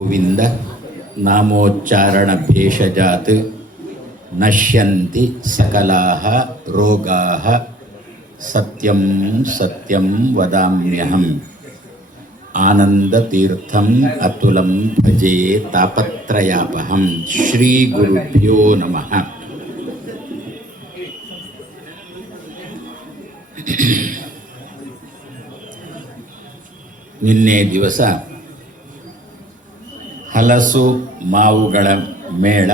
ಗೋವಿಂದ ನಾಮೋಚ್ಚಾರಣ ಭೇಷಜಾತ್ ನಶ್ಯಂತಿ ಸಕಲಾಹ ರೋಗಾಹ ಸತ್ಯಂ ಸತ್ಯಂ ವದಾಮ್ಯಹಂ ಆನಂದತೀರ್ಥಂ ಅತುಲಂ ಭಜೆ ತಾಪತ್ರಯಾಪಹಂ. ಶ್ರೀ ಗುರುಭ್ಯೋ ನಮಃ. ನಿನ್ನೆ ದಿವಸ ಹಲಸು ಮಾವುಗಳ ಮೇಳ,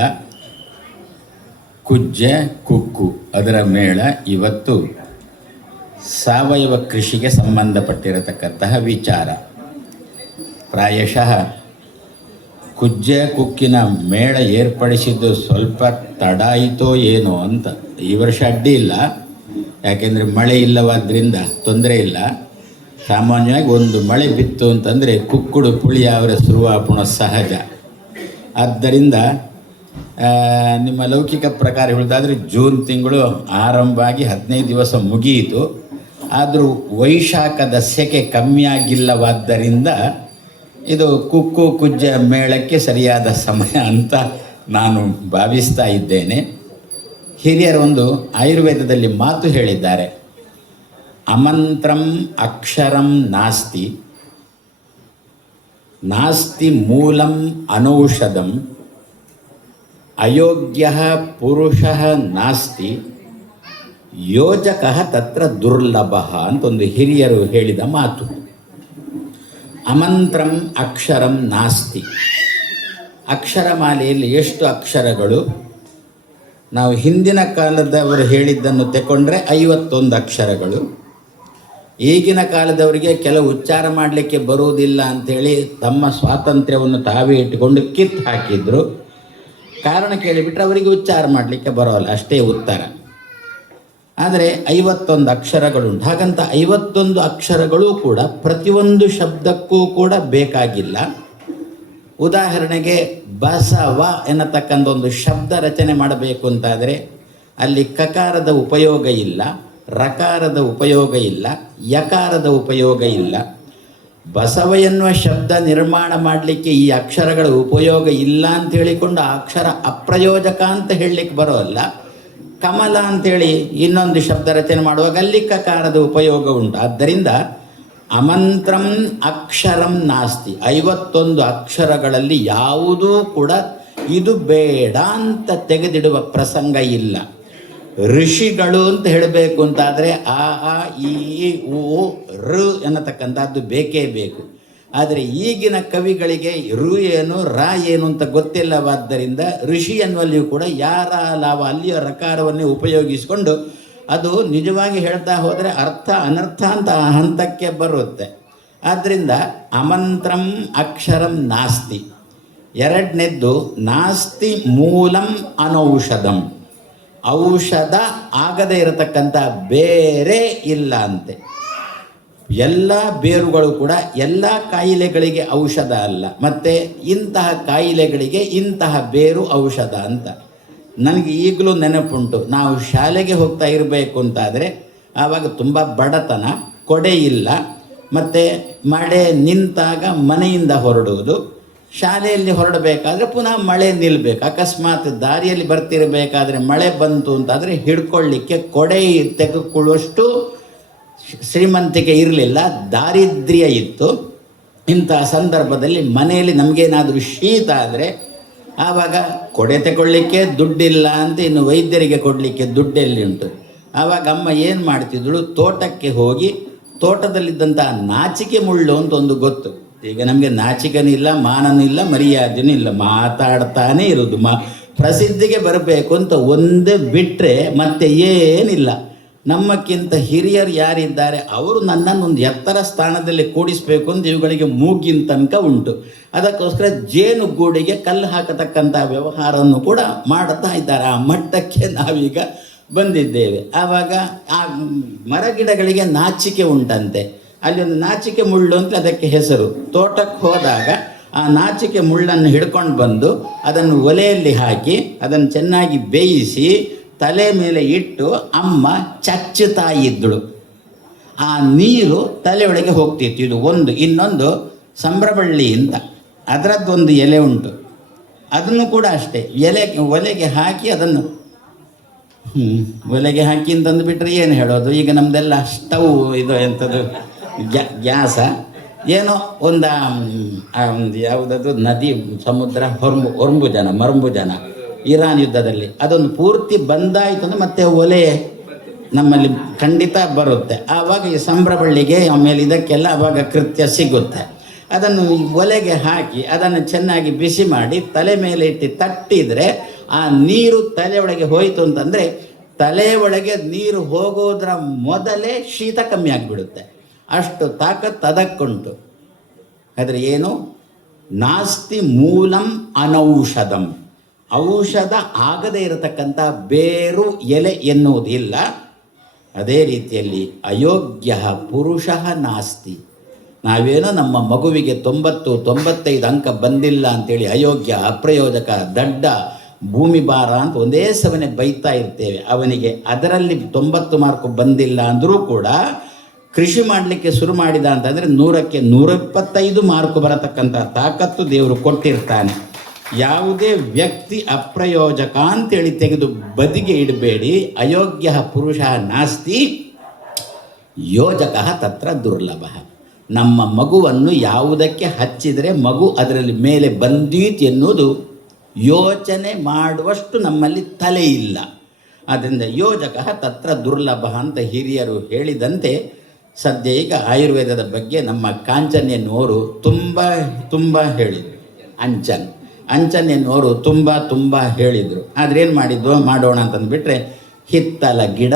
ಕುಜ್ಜೆ ಕುಕ್ಕು ಅದರ ಮೇಳ. ಇವತ್ತು ಸಾವಯವ ಕೃಷಿಗೆ ಸಂಬಂಧಪಟ್ಟಿರತಕ್ಕಂತಹ ವಿಚಾರ. ಪ್ರಾಯಶಃ ಕುಜ್ಜೆ ಕುಕ್ಕಿನ ಮೇಳ ಏರ್ಪಡಿಸಿದ್ದು ಸ್ವಲ್ಪ ತಡ ಆಯಿತೋ ಏನೋ ಅಂತ. ಈ ವರ್ಷ ಅಡ್ಡಿ ಇಲ್ಲ, ಯಾಕೆಂದರೆ ಮಳೆ ಇಲ್ಲವಾದ್ದರಿಂದ ತೊಂದರೆ ಇಲ್ಲ. ಸಾಮಾನ್ಯವಾಗಿ ಒಂದು ಮಳೆ ಬಿತ್ತು ಅಂತಂದರೆ ಕುಕ್ಕುಡು ಪುಳಿಯಾವರ ಶುರುವಾಪುಣ ಸಹಜ. ಆದ್ದರಿಂದ ನಿಮ್ಮ ಲೌಕಿಕ ಪ್ರಕಾರ ಹೇಳೋದಾದರೆ ಜೂನ್ ತಿಂಗಳು ಆರಂಭ ಆಗಿ 15 ದಿವಸ ಮುಗಿಯಿತು. ಆದರೂ ವೈಶಾಖದ ಸೆಕೆ ಕಮ್ಮಿ ಆಗಿಲ್ಲವಾದ್ದರಿಂದ ಇದು ಕುಕ್ಕು ಕುಜ್ಜೆ ಮೇಳಕ್ಕೆ ಸರಿಯಾದ ಸಮಯ ಅಂತ ನಾನು ಭಾವಿಸ್ತಾ ಇದ್ದೇನೆ. ಹಿರಿಯರು ಒಂದು ಆಯುರ್ವೇದದಲ್ಲಿ ಮಾತು ಹೇಳಿದ್ದಾರೆ, ಅಮಂತ್ರಂ ಅಕ್ಷರಂ ನಾಸ್ತಿ, ನಾಸ್ತಿ ಮೂಲಂ ಅನೌಷಧಂ, ಅಯೋಗ್ಯ ಪುರುಷ ನಾಸ್ತಿ, ಯೋಜಕ ತತ್ರ ದುರ್ಲಭ ಅಂತ ಒಂದು ಹಿರಿಯರು ಹೇಳಿದ ಮಾತು. ಅಮಂತ್ರಂ ಅಕ್ಷರಂ ನಾಸ್ತಿ. ಅಕ್ಷರಮಾಲೆಯಲ್ಲಿ ಎಷ್ಟು ಅಕ್ಷರಗಳು? ನಾವು ಹಿಂದಿನ ಕಾಲದವರು ಹೇಳಿದ್ದನ್ನು ತಗೊಂಡ್ರೆ 51 ಅಕ್ಷರಗಳು. ಈಗಿನ ಕಾಲದವರಿಗೆ ಕೆಲವು ಉಚ್ಚಾರ ಮಾಡಲಿಕ್ಕೆ ಬರುವುದಿಲ್ಲ ಅಂಥೇಳಿ ತಮ್ಮ ಸ್ವಾತಂತ್ರ್ಯವನ್ನು ತಾವೇ ಇಟ್ಟುಕೊಂಡು ಕಿತ್ತು ಹಾಕಿದ್ರು. ಕಾರಣ ಕೇಳಿಬಿಟ್ರೆ ಅವರಿಗೆ ಉಚ್ಚಾರ ಮಾಡಲಿಕ್ಕೆ ಬರೋಲ್ಲ, ಅಷ್ಟೇ ಉತ್ತರ. ಆದರೆ 51 ಅಕ್ಷರಗಳುಂಟು. ಹಾಗಂತ 51 ಅಕ್ಷರಗಳು ಕೂಡ ಪ್ರತಿಯೊಂದು ಶಬ್ದಕ್ಕೂ ಕೂಡ ಬೇಕಾಗಿಲ್ಲ. ಉದಾಹರಣೆಗೆ ಬಸವ ಎನ್ನತಕ್ಕಂಥ ಒಂದು ಶಬ್ದ ರಚನೆ ಮಾಡಬೇಕು ಅಂತಾದರೆ ಅಲ್ಲಿ ಕಕಾರದ ಉಪಯೋಗ ಇಲ್ಲ, ರಕಾರದ ಉಪಯೋಗ ಇಲ್ಲ, ಯಕಾರದ ಉಪಯೋಗ ಇಲ್ಲ. ಬಸವ ಎನ್ನುವ ಶಬ್ದ ನಿರ್ಮಾಣ ಮಾಡಲಿಕ್ಕೆ ಈ ಅಕ್ಷರಗಳ ಉಪಯೋಗ ಇಲ್ಲ ಅಂತ ಹೇಳಿಕೊಂಡು ಆ ಅಕ್ಷರ ಅಪ್ರಯೋಜಕ ಅಂತ ಹೇಳಲಿಕ್ಕೆ ಬರೋಲ್ಲ. ಕಮಲ ಅಂಥೇಳಿ ಇನ್ನೊಂದು ಶಬ್ದ ರಚನೆ ಮಾಡುವಾಗ ಅಲ್ಲಿ ಕಕಾರದ ಉಪಯೋಗ ಉಂಟು. ಆದ್ದರಿಂದ ಅಮಂತ್ರಂ ಅಕ್ಷರಂ ನಾಸ್ತಿ. 51 ಅಕ್ಷರಗಳಲ್ಲಿ ಯಾವುದೂ ಕೂಡ ಇದು ಬೇಡ ಅಂತ ತೆಗೆದಿಡುವ ಪ್ರಸಂಗ ಇಲ್ಲ. ಋಷಿಗಳು ಅಂತ ಹೇಳಬೇಕು ಅಂತಾದರೆ ಆ ಆ ಈ ಉ ಋ ಎನ್ನತಕ್ಕಂಥದ್ದು ಬೇಕೇ ಬೇಕು. ಆದರೆ ಈಗಿನ ಕವಿಗಳಿಗೆ ಋ ಏನು ರಾ ಏನು ಅಂತ ಗೊತ್ತಿಲ್ಲವಾದ್ದರಿಂದ ಋಷಿ ಎನ್ನುವಲ್ಲಿಯೂ ಕೂಡ ಯಾರ ಲಾವ ಅಲ್ಲಿಯ ರಕಾರವನ್ನೇ ಉಪಯೋಗಿಸಿಕೊಂಡು ಅದು ನಿಜವಾಗಿ ಹೇಳ್ತಾ ಹೋದರೆ ಅರ್ಥ ಅನರ್ಥ ಅಂತ ಆ ಹಂತಕ್ಕೆ ಬರುತ್ತೆ. ಆದ್ದರಿಂದ ಅಮಂತ್ರಂ ಅಕ್ಷರಂ ನಾಸ್ತಿ. ಎರಡನೇದ್ದು ನಾಸ್ತಿ ಮೂಲಂ ಅನೌಷಧಂ. ಔಷಧ ಆಗದೇ ಇರತಕ್ಕಂಥ ಬೇರೆ ಇಲ್ಲ ಅಂತೆ. ಎಲ್ಲ ಬೇರುಗಳು ಕೂಡ ಎಲ್ಲ ಕಾಯಿಲೆಗಳಿಗೆ ಔಷಧ ಅಲ್ಲ, ಮತ್ತು ಇಂತಹ ಕಾಯಿಲೆಗಳಿಗೆ ಇಂತಹ ಬೇರು ಔಷಧ ಅಂತ. ನನಗೆ ಈಗಲೂ ನೆನಪುಂಟು, ನಾವು ಶಾಲೆಗೆ ಹೋಗ್ತಾ ಇರಬೇಕು ಅಂತಾದರೆ ಆವಾಗ ತುಂಬ ಬಡತನ, ಕೊಡೆ ಇಲ್ಲ, ಮತ್ತು ಮಳೆ ನಿಂತಾಗ ಮನೆಯಿಂದ ಹೊರಡುವುದು. ಶಾಲೆಯಲ್ಲಿ ಹೊರಡಬೇಕಾದ್ರೆ ಪುನಃ ಮಳೆ ನಿಲ್ಲಬೇಕು. ಅಕಸ್ಮಾತ್ ದಾರಿಯಲ್ಲಿ ಬರ್ತಿರಬೇಕಾದ್ರೆ ಮಳೆ ಬಂತು ಅಂತಾದರೆ ಹಿಡ್ಕೊಳ್ಳಿಕ್ಕೆ ಕೊಡೆ ತೆಗೆದುಕೊಳ್ಳುವಷ್ಟು ಶ್ರೀಮಂತಿಕೆ ಇರಲಿಲ್ಲ, ದಾರಿದ್ರ್ಯ ಇತ್ತು. ಇಂತಹ ಸಂದರ್ಭದಲ್ಲಿ ಮನೆಯಲ್ಲಿ ನಮಗೇನಾದರೂ ಶೀತ ಆದರೆ ಆವಾಗ ಕೊಡೆ ತಗೊಳ್ಳಿಕ್ಕೆ ದುಡ್ಡಿಲ್ಲ ಅಂತ ಇನ್ನು ವೈದ್ಯರಿಗೆ ಕೊಡಲಿಕ್ಕೆ ದುಡ್ಡೆಲ್ಲಿ ಉಂಟು. ಆವಾಗ ಅಮ್ಮ ಏನು ಮಾಡ್ತಿದ್ದಳು, ತೋಟಕ್ಕೆ ಹೋಗಿ ತೋಟದಲ್ಲಿದ್ದಂಥ ನಾಚಿಕೆ ಮುಳ್ಳು ಅಂತ ಒಂದು ಗೊತ್ತು. ಈಗ ನಮಗೆ ನಾಚಿಕೆನೂ ಇಲ್ಲ, ಮಾನನೂ ಇಲ್ಲ, ಮರ್ಯಾದೆನೂ ಇಲ್ಲ, ಮಾತಾಡ್ತಾನೇ ಇರೋದು. ಪ್ರಸಿದ್ಧಿಗೆ ಬರಬೇಕು ಅಂತ ಒಂದೇ ಬಿಟ್ಟರೆ ಮತ್ತೆ ಏನಿಲ್ಲ. ನಮ್ಮಕ್ಕಿಂತ ಹಿರಿಯರು ಯಾರಿದ್ದಾರೆ ಅವರು ನನ್ನನ್ನು ಒಂದು ಎತ್ತರ ಸ್ಥಾನದಲ್ಲಿ ಕೂಡಿಸಬೇಕು ಅಂತ ಇವುಗಳಿಗೆ ಮೂಗಿನ ತನಕ ಉಂಟು. ಅದಕ್ಕೋಸ್ಕರ ಜೇನುಗೂಡಿಗೆ ಕಲ್ಲು ಹಾಕತಕ್ಕಂಥ ವ್ಯವಹಾರವನ್ನು ಕೂಡ ಮಾಡುತ್ತಾ ಇದ್ದಾರೆ. ಆ ಮಟ್ಟಕ್ಕೆ ನಾವೀಗ ಬಂದಿದ್ದೇವೆ. ಆವಾಗ ಆ ಮರಗಿಡಗಳಿಗೆ ನಾಚಿಕೆ ಉಂಟಂತೆ. ಅಲ್ಲಿ ಒಂದು ನಾಚಿಕೆ ಮುಳ್ಳು ಅಂತ ಅದಕ್ಕೆ ಹೆಸರು. ತೋಟಕ್ಕೆ ಹೋದಾಗ ಆ ನಾಚಿಕೆ ಮುಳ್ಳನ್ನು ಹಿಡ್ಕೊಂಡು ಬಂದು ಅದನ್ನು ಒಲೆಯಲ್ಲಿ ಹಾಕಿ ಅದನ್ನು ಚೆನ್ನಾಗಿ ಬೇಯಿಸಿ ತಲೆ ಮೇಲೆ ಇಟ್ಟು ಅಮ್ಮ ಚಚ್ಚುತ್ತಾ ಇದ್ದಳು. ಆ ನೀರು ತಲೆಯೊಳಗೆ ಹೋಗ್ತಿತ್ತು. ಇದು ಒಂದು. ಇನ್ನೊಂದು ಸಂಬ್ರಬಳ್ಳಿ ಅಂತ ಅದರದ್ದೊಂದು ಎಲೆ ಉಂಟು, ಅದನ್ನು ಕೂಡ ಅಷ್ಟೇ ಒಲೆಗೆ ಹಾಕಿ ಅದನ್ನು ಒಲೆಗೆ ಹಾಕಿ ಅಂತಂದು ಬಿಟ್ಟರೆ ಏನು ಹೇಳೋದು. ಈಗ ನಮ್ಮದೆಲ್ಲ ಸ್ಟವ್ ಇದು ಎಂಥದ್ದು ಗ್ಯಾಸ ಏನೋ ಒಂದು ಯಾವುದದು ನದಿ ಸಮುದ್ರ ಮರುಂಬು ಜನ ಇರಾನ್ ಯುದ್ಧದಲ್ಲಿ ಅದೊಂದು ಪೂರ್ತಿ ಬಂದಾಯಿತು ಅಂದರೆ ಮತ್ತೆ ಒಲೆ ನಮ್ಮಲ್ಲಿ ಖಂಡಿತ ಬರುತ್ತೆ. ಆವಾಗ ಈ ಸಂಭ್ರಬಳ್ಳಿಗೆ ಆಮೇಲೆ ಇದಕ್ಕೆಲ್ಲ ಆವಾಗ ಕೃತ್ಯ ಸಿಗುತ್ತೆ. ಅದನ್ನು ಒಲೆಗೆ ಹಾಕಿ ಅದನ್ನು ಚೆನ್ನಾಗಿ ಬಿಸಿ ಮಾಡಿ ತಲೆ ಮೇಲೆ ಇಟ್ಟು ತಟ್ಟಿದರೆ ಆ ನೀರು ತಲೆ ಒಳಗೆ ಹೋಯಿತು ಅಂತಂದರೆ ತಲೆ ಒಳಗೆ ನೀರು ಹೋಗೋದ್ರ ಮೊದಲೇ ಶೀತ ಕಮ್ಮಿ ಆಗಿಬಿಡುತ್ತೆ. ಅಷ್ಟು ತಾಕತ್ತು ಅದಕ್ಕುಂಟು. ಆದರೆ ಏನು ನಾಸ್ತಿ ಮೂಲಂ ಅನೌಷಧಂ, ಔಷಧ ಆಗದೇ ಇರತಕ್ಕಂಥ ಬೇರು ಎಲೆ ಎನ್ನುವುದಿಲ್ಲ. ಅದೇ ರೀತಿಯಲ್ಲಿ ಅಯೋಗ್ಯ ಪುರುಷ ನಾಸ್ತಿ. ನಾವೇನೋ ನಮ್ಮ ಮಗುವಿಗೆ 90-95 ಅಂಕ ಬಂದಿಲ್ಲ ಅಂತೇಳಿ ಅಯೋಗ್ಯ, ಅಪ್ರಯೋಜಕ, ದಡ್ಡ, ಭೂಮಿ ಭಾರ ಅಂತ ಒಂದೇ ಸಮನೆ ಬೈತಾ ಇರ್ತೇವೆ. ಅವನಿಗೆ ಅದರಲ್ಲಿ 90 ಮಾರ್ಕು ಬಂದಿಲ್ಲ ಅಂದರೂ ಕೂಡ ಕೃಷಿ ಮಾಡಲಿಕ್ಕೆ ಶುರು ಮಾಡಿದ ಅಂತಂದರೆ 100ಕ್ಕೆ 125 ಮಾರ್ಕು ಬರತಕ್ಕಂಥ ತಾಕತ್ತು ದೇವರು ಕೊಟ್ಟಿರ್ತಾನೆ. ಯಾವುದೇ ವ್ಯಕ್ತಿ ಅಪ್ರಯೋಜಕ ಅಂತೇಳಿ ತೆಗೆದು ಬದಿಗೆ ಇಡಬೇಡಿ. ಅಯೋಗ್ಯ ಪುರುಷ ನಾಸ್ತಿ ಯೋಜಕ ತತ್ರ ದುರ್ಲಭ. ನಮ್ಮ ಮಗುವನ್ನು ಯಾವುದಕ್ಕೆ ಹಚ್ಚಿದರೆ ಮಗು ಅದರಲ್ಲಿ ಮೇಲೆ ಬಂದೀತು ಎನ್ನುವುದು ಯೋಚನೆ ಮಾಡುವಷ್ಟು ನಮ್ಮಲ್ಲಿ ತಲೆ ಇಲ್ಲ. ಆದ್ದರಿಂದ ಯೋಜಕ ತತ್ರ ದುರ್ಲಭ ಅಂತ ಹಿರಿಯರು ಹೇಳಿದಂತೆ ಸದ್ಯ ಈಗ ಆಯುರ್ವೇದದ ಬಗ್ಗೆ ನಮ್ಮ ಕಾಂಚನ್ ಎನ್ನುವರು ತುಂಬ ಹೇಳಿದರು. ಅಂಚನ್ ಎನ್ನುವರು ತುಂಬ ಹೇಳಿದರು. ಆದರೆ ಏನು ಮಾಡೋಣ ಅಂತಂದುಬಿಟ್ರೆ ಹಿತ್ತಲ ಗಿಡ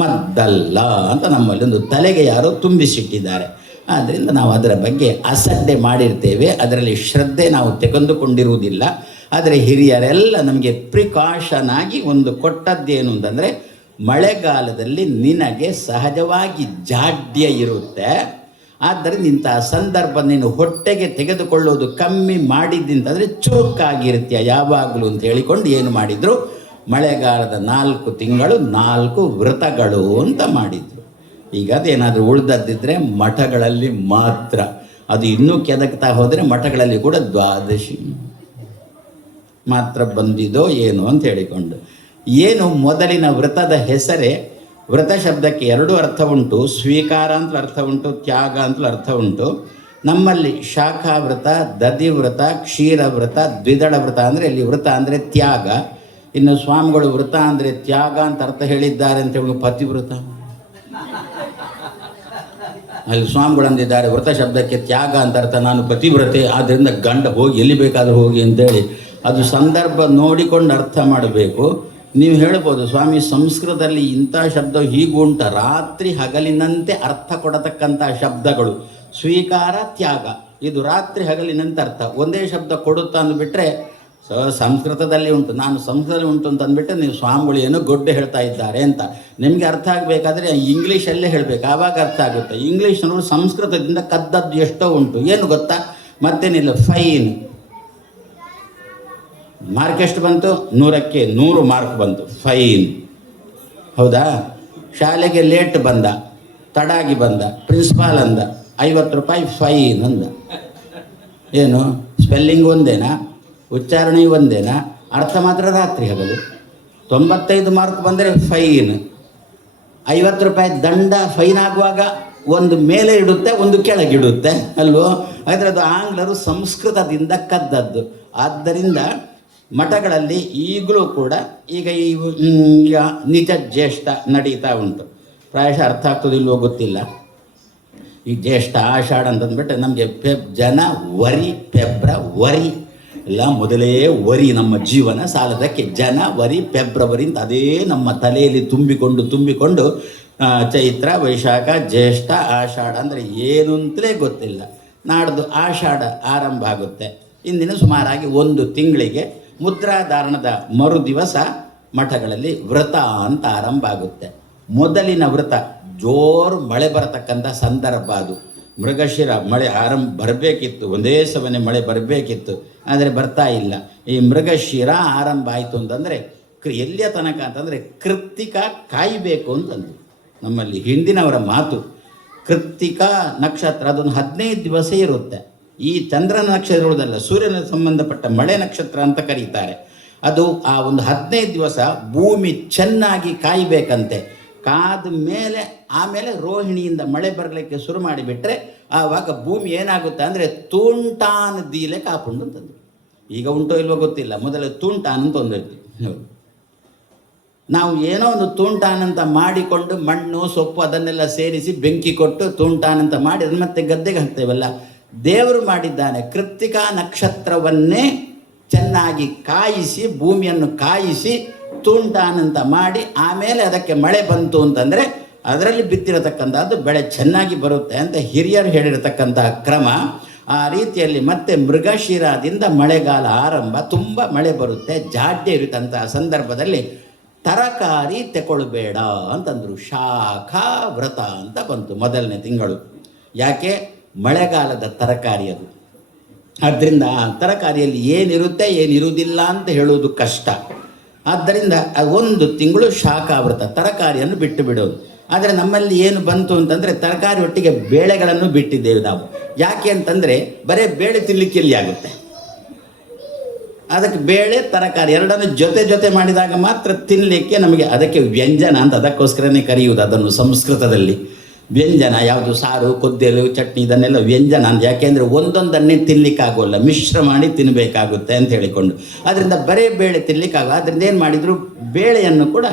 ಮದ್ದಲ್ಲ ಅಂತ ನಮ್ಮಲ್ಲಿ ಒಂದು ತಲೆಗೆ ಯಾರೋ ತುಂಬಿಸಿಟ್ಟಿದ್ದಾರೆ. ಆದ್ದರಿಂದ ನಾವು ಅದರ ಬಗ್ಗೆ ಅಸಡ್ಡೆ ಮಾಡಿರ್ತೇವೆ, ಅದರಲ್ಲಿ ಶ್ರದ್ಧೆ ನಾವು ತೆಗೆದುಕೊಂಡಿರುವುದಿಲ್ಲ. ಆದರೆ ಹಿರಿಯರೆಲ್ಲ ನಮಗೆ ಪ್ರಿಕಾಷನ್ ಆಗಿ ಒಂದು ಕೊಟ್ಟದ್ದೇನು ಅಂತಂದರೆ, ಮಳೆಗಾಲದಲ್ಲಿ ನಿನಗೆ ಸಹಜವಾಗಿ ಜಾಡ್ಯ ಇರುತ್ತೆ, ಆದ್ದರಿಂದ ಇಂತಹ ಸಂದರ್ಭ ನೀನು ಹೊಟ್ಟೆಗೆ ತೆಗೆದುಕೊಳ್ಳೋದು ಕಮ್ಮಿ ಮಾಡಿದ್ದಿಂತಂದರೆ ಚುರುಕಾಗಿರ್ತೀಯ ಯಾವಾಗಲೂ ಅಂತ ಹೇಳಿಕೊಂಡು ಏನು ಮಾಡಿದರು, ಮಳೆಗಾಲದ 4 ತಿಂಗಳು 4 ವ್ರತಗಳು ಅಂತ ಮಾಡಿದರು. ಈಗ ಅದೇನಾದರೂ ಉಳಿದದ್ದಿದ್ರೆ ಮಠಗಳಲ್ಲಿ ಮಾತ್ರ, ಅದು ಇನ್ನೂ ಕೆದಕ್ತಾ ಹೋದರೆ ಮಠಗಳಲ್ಲಿ ಕೂಡ 12 ಮಾತ್ರ ಬಂದಿದೋ ಏನು ಅಂತ ಹೇಳಿಕೊಂಡು. ಏನು ಮೊದಲಿನ ವ್ರತದ ಹೆಸರೇ, ವ್ರತ ಶಬ್ದಕ್ಕೆ 2 ಅರ್ಥ ಉಂಟು, ಸ್ವೀಕಾರ ಅಂತಲೂ ಅರ್ಥ ಉಂಟು, ತ್ಯಾಗ ಅಂತಲೂ ಅರ್ಥ ಉಂಟು. ನಮ್ಮಲ್ಲಿ ಶಾಖಾವ್ರತ, ದಧಿವ್ರತ, ಕ್ಷೀರವ್ರತ, ದ್ವಿದಳ ವ್ರತ ಅಂದರೆ ಇಲ್ಲಿ ವ್ರತ ಅಂದರೆ ತ್ಯಾಗ. ಇನ್ನು ಸ್ವಾಮಿಗಳು ವ್ರತ ಅಂದರೆ ತ್ಯಾಗ ಅಂತ ಅರ್ಥ ಹೇಳಿದ್ದಾರೆ ಅಂತ ಹೇಳಿ ಪತಿವ್ರತ. ಅಲ್ಲಿ ಸ್ವಾಮಿಗಳು ಅಂದಿದ್ದಾರೆ ವ್ರತ ಶಬ್ದಕ್ಕೆ ತ್ಯಾಗ ಅಂತ ಅರ್ಥ, ನಾನು ಪತಿವ್ರತೆ ಆದ್ದರಿಂದ ಗಂಡ ಹೋಗಿ ಎಲ್ಲಿ ಬೇಕಾದರೂ ಹೋಗಿ ಅಂತೇಳಿ. ಅದು ಸಂದರ್ಭ ನೋಡಿಕೊಂಡು ಅರ್ಥ ಮಾಡಬೇಕು. ನೀವು ಹೇಳ್ಬೋದು ಸ್ವಾಮಿ ಸಂಸ್ಕೃತದಲ್ಲಿ ಇಂಥ ಶಬ್ದ ಹೀಗುಂಟ, ರಾತ್ರಿ ಹಗಲಿನಂತೆ ಅರ್ಥ ಕೊಡತಕ್ಕಂಥ ಶಬ್ದಗಳು. ಸ್ವೀಕಾರ, ತ್ಯಾಗ ಇದು ರಾತ್ರಿ ಹಗಲಿನಂತೆ ಅರ್ಥ ಒಂದೇ ಶಬ್ದ ಕೊಡುತ್ತಾ ಅಂದುಬಿಟ್ರೆ ಸಂಸ್ಕೃತದಲ್ಲಿ ಉಂಟು, ನಾನು ಸಂಸ್ಕೃತದಲ್ಲಿ ಉಂಟು ಅಂತ ಅಂದ್ಬಿಟ್ಟೆ ನೀವು ಸ್ವಾಮಿಗಳು ಏನೋ ಗೊಡ್ಡೆ ಹೇಳ್ತಾ ಇದ್ದಾರೆ ಅಂತ. ನಿಮಗೆ ಅರ್ಥ ಆಗಬೇಕಾದ್ರೆ ಇಂಗ್ಲೀಷಲ್ಲೇ ಹೇಳಬೇಕು, ಆವಾಗ ಅರ್ಥ ಆಗುತ್ತೆ. ಇಂಗ್ಲೀಷ್ನವರು ಸಂಸ್ಕೃತದಿಂದ ಕದ್ದದ್ದು ಎಷ್ಟೋ ಉಂಟು. ಏನು ಗೊತ್ತಾ, ಮತ್ತೇನಿಲ್ಲ, ಫೈನ್ ಮಾರ್ಕ್ ಎಷ್ಟು ಬಂತು, 100ಕ್ಕೆ 100 ಮಾರ್ಕ್ ಬಂತು, ಫೈನ್. ಹೌದಾ? ಶಾಲೆಗೆ ಲೇಟ್ ಬಂದ, ತಡಾಗಿ ಬಂದ, ಪ್ರಿನ್ಸಿಪಾಲ್ ಅಂದ 50 ರೂಪಾಯಿ ಫೈನ್ ಅಂದ. ಏನು ಸ್ಪೆಲ್ಲಿಂಗ್ ಒಂದೇನಾ, ಉಚ್ಚಾರಣೆ ಒಂದೇನಾ, ಅರ್ಥ ಮಾತ್ರ ರಾತ್ರಿ ಹಗಲು. 95 ಮಾರ್ಕ್ ಬಂದರೆ ಫೈನ್, 50 ರೂಪಾಯಿ ದಂಡ. ಫೈನ್ ಆಗುವಾಗ ಒಂದು ಮೇಲೆ ಇಡುತ್ತೆ, ಒಂದು ಕೆಳಗಿಡುತ್ತೆ ಅಲ್ವೋ. ಆದರೆ ಅದು ಆಂಗ್ಲರು ಸಂಸ್ಕೃತದಿಂದ ಕದ್ದದ್ದು. ಆದ್ದರಿಂದ ಮಠಗಳಲ್ಲಿ ಈಗಲೂ ಕೂಡ ಈಗ ನಿಜ ಜ್ಯೇಷ್ಠ ನಡೀತಾ ಉಂಟು. ಪ್ರಾಯಶಃ ಅರ್ಥ ಆಗ್ತದಿಲ್ವೋ ಗೊತ್ತಿಲ್ಲ. ಈ ಜ್ಯೇಷ್ಠ ಆಷಾಢ ಅಂತಂದ್ಬಿಟ್ಟು ನಮಗೆ ಜನವರಿ ಫೆಬ್ರವರಿ ಎಲ್ಲ ಮೊದಲೇ ವರಿ, ನಮ್ಮ ಜೀವನ ಸಾಲದಕ್ಕೆ ಜನವರಿ ಫೆಬ್ರವರಿ ಅಂತ ಅದೇ ನಮ್ಮ ತಲೆಯಲ್ಲಿ ತುಂಬಿಕೊಂಡು ಚೈತ್ರ, ವೈಶಾಖ, ಜ್ಯೇಷ್ಠ, ಆಷಾಢ ಅಂದರೆ ಏನು ಅಂತಲೇ ಗೊತ್ತಿಲ್ಲ. ನಾಡ್ದು ಆಷಾಢ ಆರಂಭ ಆಗುತ್ತೆ. ಇಂದಿನ ಸುಮಾರಾಗಿ 1 ತಿಂಗಳಿಗೆ ಮುದ್ರಾಧಾರಣದ ಮರು ದಿವಸ ಮಠಗಳಲ್ಲಿ ವ್ರತ ಅಂತ ಆರಂಭ ಆಗುತ್ತೆ. ಮೊದಲಿನ ವ್ರತ ಜೋರು ಮಳೆ ಬರತಕ್ಕಂಥ ಸಂದರ್ಭ ಅದು. ಮೃಗಶಿರ ಮಳೆ ಬರಬೇಕಿತ್ತು, ಒಂದೇ ಸಮನೆ ಮಳೆ ಬರಬೇಕಿತ್ತು, ಆದರೆ ಬರ್ತಾ ಇಲ್ಲ. ಈ ಮೃಗಶಿರ ಆರಂಭ ಆಯಿತು ಅಂತಂದರೆ ಎಲ್ಲಿಯ ತನಕ ಅಂತಂದರೆ ಕೃತ್ತಿಕ ಕಾಯಬೇಕು ಅಂತಂದು ನಮ್ಮಲ್ಲಿ ಹಿಂದಿನವರ ಮಾತು. ಕೃತ್ತಿಕ ನಕ್ಷತ್ರ ಅದೊಂದು 15 ದಿವಸ ಇರುತ್ತೆ. ಈ ಚಂದ್ರನ ನಕ್ಷತ್ರಗಳಲ್ಲ, ಸೂರ್ಯನ ಸಂಬಂಧಪಟ್ಟ ಮಳೆ ನಕ್ಷತ್ರ ಅಂತ ಕರೀತಾರೆ. ಅದು ಆ ಒಂದು 15 ದಿವಸ ಭೂಮಿ ಚೆನ್ನಾಗಿ ಕಾಯಬೇಕಂತೆ. ಕಾದ ಮೇಲೆ ಆಮೇಲೆ ರೋಹಿಣಿಯಿಂದ ಮಳೆ ಬರಲಿಕ್ಕೆ ಶುರು ಮಾಡಿಬಿಟ್ರೆ ಆವಾಗ ಭೂಮಿ ಏನಾಗುತ್ತೆ ಅಂದರೆ ತೂಂಟಾನ್ ದೀಲೆ ಕಾಪುಂಡು ಅಂತಂದು. ಈಗ ಉಂಟೋ ಇಲ್ವೋ ಗೊತ್ತಿಲ್ಲ, ಮೊದಲು ತೂಂಟಾನ್ ಅಂತ ಒಂದಿರ್ತೀವಿ ನಾವು. ಏನೋ ಒಂದು ತೂಂಟಾನ್ ಅಂತ ಮಾಡಿಕೊಂಡು ಮಣ್ಣು ಸೊಪ್ಪು ಅದನ್ನೆಲ್ಲ ಸೇರಿಸಿ ಬೆಂಕಿ ಕೊಟ್ಟು ತೂಂಟಾನ್ ಅಂತ ಮಾಡಿ ಅದನ್ನ ಮತ್ತೆ ಗದ್ದೆಗೆ ಹಾಕ್ತೇವಲ್ಲ. ದೇವರು ಮಾಡಿದ್ದಾನೆ ಕೃತ್ತಿಕಾ ನಕ್ಷತ್ರವನ್ನೇ ಚೆನ್ನಾಗಿ ಕಾಯಿಸಿ, ಭೂಮಿಯನ್ನು ಕಾಯಿಸಿ ತೂಂಟಾನ್ ಅಂತ ಮಾಡಿ ಆಮೇಲೆ ಅದಕ್ಕೆ ಮಳೆ ಬಂತು ಅಂತಂದರೆ ಅದರಲ್ಲಿ ಬಿತ್ತಿರತಕ್ಕಂಥದ್ದು ಬೆಳೆ ಚೆನ್ನಾಗಿ ಬರುತ್ತೆ ಅಂತ ಹಿರಿಯರು ಹೇಳಿರತಕ್ಕಂಥ ಕ್ರಮ. ಆ ರೀತಿಯಲ್ಲಿ ಮತ್ತೆ ಮೃಗಶಿರದಿಂದ ಮಳೆಗಾಲ ಆರಂಭ, ತುಂಬ ಮಳೆ ಬರುತ್ತೆ, ಜಾಡ್ಯ ಇರುತ್ತಂತಹ ಸಂದರ್ಭದಲ್ಲಿ ತರಕಾರಿ ತಗೊಳ್ಬೇಡ ಅಂತಂದರು. ಶಾಖ ವ್ರತ ಅಂತ ಬಂತು ಮೊದಲನೇ ತಿಂಗಳು. ಯಾಕೆ? ಮಳೆಗಾಲದ ತರಕಾರಿ ಅದು. ಆದ್ದರಿಂದ ಆ ತರಕಾರಿಯಲ್ಲಿ ಏನಿರುತ್ತೆ ಏನಿರುವುದಿಲ್ಲ ಅಂತ ಹೇಳುವುದು ಕಷ್ಟ. ಆದ್ದರಿಂದ ಒಂದು ತಿಂಗಳು ಶಾಖಾವ್ರತ, ತರಕಾರಿಯನ್ನು ಬಿಟ್ಟು ಬಿಡೋದು. ಆದರೆ ನಮ್ಮಲ್ಲಿ ಏನು ಬಂತು ಅಂತಂದರೆ ತರಕಾರಿ ಒಟ್ಟಿಗೆ ಬೇಳೆಗಳನ್ನು ಬಿಟ್ಟಿದ್ದೇವೆ ನಾವು. ಯಾಕೆ ಅಂತಂದರೆ ಬರೀ ಬೇಳೆ ತಿನ್ನಲಿಕ್ಕೆ ಎಲ್ಲಿ ಆಗುತ್ತೆ? ಅದಕ್ಕೆ ಬೇಳೆ ತರಕಾರಿ ಎರಡನ್ನು ಜೊತೆ ಮಾಡಿದಾಗ ಮಾತ್ರ ತಿನ್ನಲಿಕ್ಕೆ ನಮಗೆ. ಅದಕ್ಕೆ ವ್ಯಂಜನ ಅಂತ ಅದಕ್ಕೋಸ್ಕರನೇ ಕರೆಯುವುದು ಅದನ್ನು ಸಂಸ್ಕೃತದಲ್ಲಿ. ವ್ಯಂಜನ ಯಾವುದು? ಸಾರು, ಕೊದ್ದೆಲು, ಚಟ್ನಿ, ಇದನ್ನೆಲ್ಲ ವ್ಯಂಜನ ಅಂತ. ಯಾಕೆಂದರೆ ಒಂದೊಂದನ್ನೇ ತಿನ್ನಲಿಕ್ಕಾಗೋಲ್ಲ, ಮಿಶ್ರ ಮಾಡಿ ತಿನ್ನಬೇಕಾಗುತ್ತೆ ಅಂತ ಹೇಳಿಕೊಂಡು. ಅದರಿಂದ ಬರೇ ಬೇಳೆ ತಿನ್ನಲಿಕ್ಕಾಗ. ಅದರಿಂದ ಏನು ಮಾಡಿದರು, ಬೇಳೆಯನ್ನು ಕೂಡ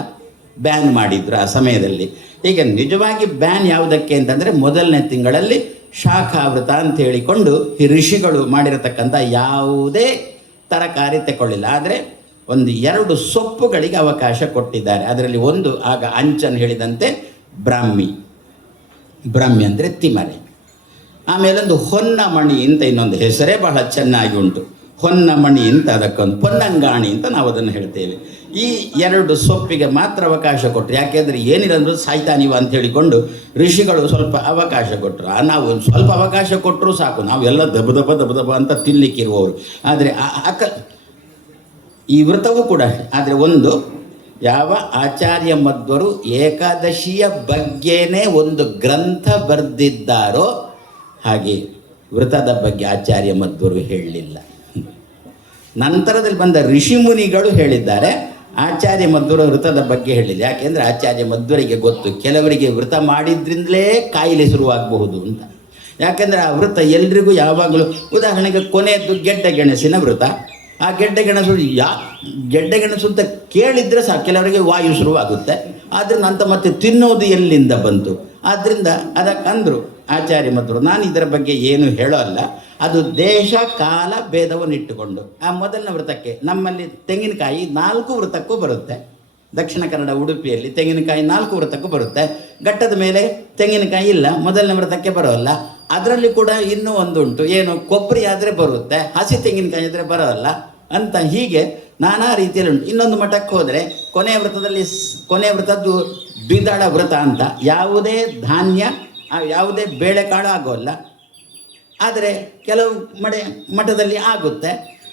ಬ್ಯಾನ್ ಮಾಡಿದರು ಆ ಸಮಯದಲ್ಲಿ. ಈಗ ನಿಜವಾಗಿ ಬ್ಯಾನ್ ಯಾವುದಕ್ಕೆ ಅಂತಂದರೆ ಮೊದಲನೇ ತಿಂಗಳಲ್ಲಿ ಶಾಖಾವೃತ ಅಂತ ಹೇಳಿಕೊಂಡು ಈ ಋಷಿಗಳು ಮಾಡಿರತಕ್ಕಂಥ ಯಾವುದೇ ತರಕಾರಿ ತಗೊಳ್ಳಿಲ್ಲ. ಆದರೆ 1-2 ಸೊಪ್ಪುಗಳಿಗೆ ಅವಕಾಶ ಕೊಟ್ಟಿದ್ದಾರೆ. ಅದರಲ್ಲಿ ಒಂದು ಆಗ ಅಂಚನ್ ಹೇಳಿದಂತೆ ಬ್ರಾಹ್ಮಿ ಅಂದರೆ ತಿಮರೆ. ಆಮೇಲೊಂದು ಹೊನ್ನಮಣಿ ಅಂತ ಇನ್ನೊಂದು ಹೆಸರೇ ಬಹಳ ಚೆನ್ನಾಗಿ ಉಂಟು. ಹೊನ್ನಮಣಿ ಅಂತ ಅದಕ್ಕೊಂದು ಪೊನ್ನಂಗಾಣಿ ಅಂತ ನಾವು ಅದನ್ನು ಹೇಳ್ತೇವೆ. ಈ 2 ಸೊಪ್ಪಿಗೆ ಮಾತ್ರ ಅವಕಾಶ ಕೊಟ್ಟರು. ಯಾಕೆಂದರೆ ಏನಿಲ್ಲ ಅಂದರೂ ಸಾಯ್ತಾ ನೀವು ಅಂತ ಹೇಳಿಕೊಂಡು ಋಷಿಗಳು ಸ್ವಲ್ಪ ಅವಕಾಶ ಕೊಟ್ಟರು. ನಾವು ಒಂದು ಸ್ವಲ್ಪ ಅವಕಾಶ ಕೊಟ್ಟರು ಸಾಕು, ನಾವೆಲ್ಲ ದಬ ಅಂತ ತಿನ್ನಲಿಕ್ಕಿರುವವರು. ಆದರೆ ಈ ವ್ರತವೂ ಕೂಡ. ಆದರೆ ಒಂದು ಯಾವ ಆಚಾರ್ಯ ಮಧ್ವರು ಏಕಾದಶಿಯ ಬಗ್ಗೆನೇ ಒಂದು ಗ್ರಂಥ ಬರೆದಿದ್ದಾರೋ ಹಾಗೆ ವ್ರತದ ಬಗ್ಗೆ ಆಚಾರ್ಯ ಮಧ್ವರು ಹೇಳಲಿಲ್ಲ. ನಂತರದಲ್ಲಿ ಬಂದ ಋಷಿಮುನಿಗಳು ಹೇಳಿದ್ದಾರೆ, ಆಚಾರ್ಯ ಮಧ್ವರು ವ್ರತದ ಬಗ್ಗೆ ಹೇಳಿಲ್ಲ. ಯಾಕೆಂದರೆ ಆಚಾರ್ಯ ಮಧ್ವರಿಗೆ ಗೊತ್ತು ಕೆಲವರಿಗೆ ವ್ರತ ಮಾಡಿದ್ರಿಂದಲೇ ಕಾಯಿಲೆ ಶುರುವಾಗಬಹುದು ಅಂತ. ಯಾಕೆಂದರೆ ಆ ವ್ರತ ಎಲ್ರಿಗೂ ಯಾವಾಗಲೂ, ಉದಾಹರಣೆಗೆ ಕೊನೆಯದ್ದು ಗೆಡ್ಡೆ ಗೆಣಸಿನ ವ್ರತ. ಆ ಗೆಡ್ಡೆ ಗೆಣಸು ಅಂತ ಕೇಳಿದರೆ ಸಾಕು ಕೆಲವರಿಗೆ ವಾಯು ಶುರುವಾಗುತ್ತೆ. ಆದ್ದರಿಂದ ಅಂತ ಮತ್ತೆ ತಿನ್ನೋದು ಎಲ್ಲಿಂದ ಬಂತು? ಆದ್ದರಿಂದ ಅದಕ್ಕಂದರು ಆಚಾರ್ಯ ಮಧ್ವರು, ನಾನು ಇದರ ಬಗ್ಗೆ ಏನು ಹೇಳೋಲ್ಲ, ಅದು ದೇಶ ಕಾಲ ಭೇದವನ್ನು ಇಟ್ಟುಕೊಂಡು. ಆ ಮೊದಲನೇ ವ್ರತಕ್ಕೆ ನಮ್ಮಲ್ಲಿ ತೆಂಗಿನಕಾಯಿ 4 ವ್ರತಕ್ಕೂ ಬರುತ್ತೆ. ದಕ್ಷಿಣ ಕನ್ನಡ ಉಡುಪಿಯಲ್ಲಿ ತೆಂಗಿನಕಾಯಿ 4 ವ್ರತಕ್ಕೂ ಬರುತ್ತೆ. ಘಟ್ಟದ ಮೇಲೆ ತೆಂಗಿನಕಾಯಿ ಇಲ್ಲ, ಮೊದಲನೇ ವ್ರತಕ್ಕೆ ಬರೋಲ್ಲ. ಅದರಲ್ಲಿ ಕೂಡ ಇನ್ನೂ ಒಂದುಂಟು, ಏನು ಕೊಬ್ಬರಿ ಆದರೆ ಬರುತ್ತೆ, ಹಸಿ ತೆಂಗಿನಕಾಯಿ ಆದರೆ ಬರೋಲ್ಲ ಅಂತ. ಹೀಗೆ ನಾನಾ ರೀತಿಯಲ್ಲಿ ಉಂಟು. ಇನ್ನೊಂದು ಮಠಕ್ಕೆ ಹೋದರೆ ಕೊನೆಯ ವ್ರತದ್ದು ದ್ವಿದಳ ವ್ರತ ಅಂತ. ಯಾವುದೇ ಧಾನ್ಯ, ಯಾವುದೇ ಬೇಳೆಕಾಳು ಆಗೋಲ್ಲ. ಆದರೆ ಕೆಲವು ಮಠದಲ್ಲಿ ಆಗುತ್ತೆ.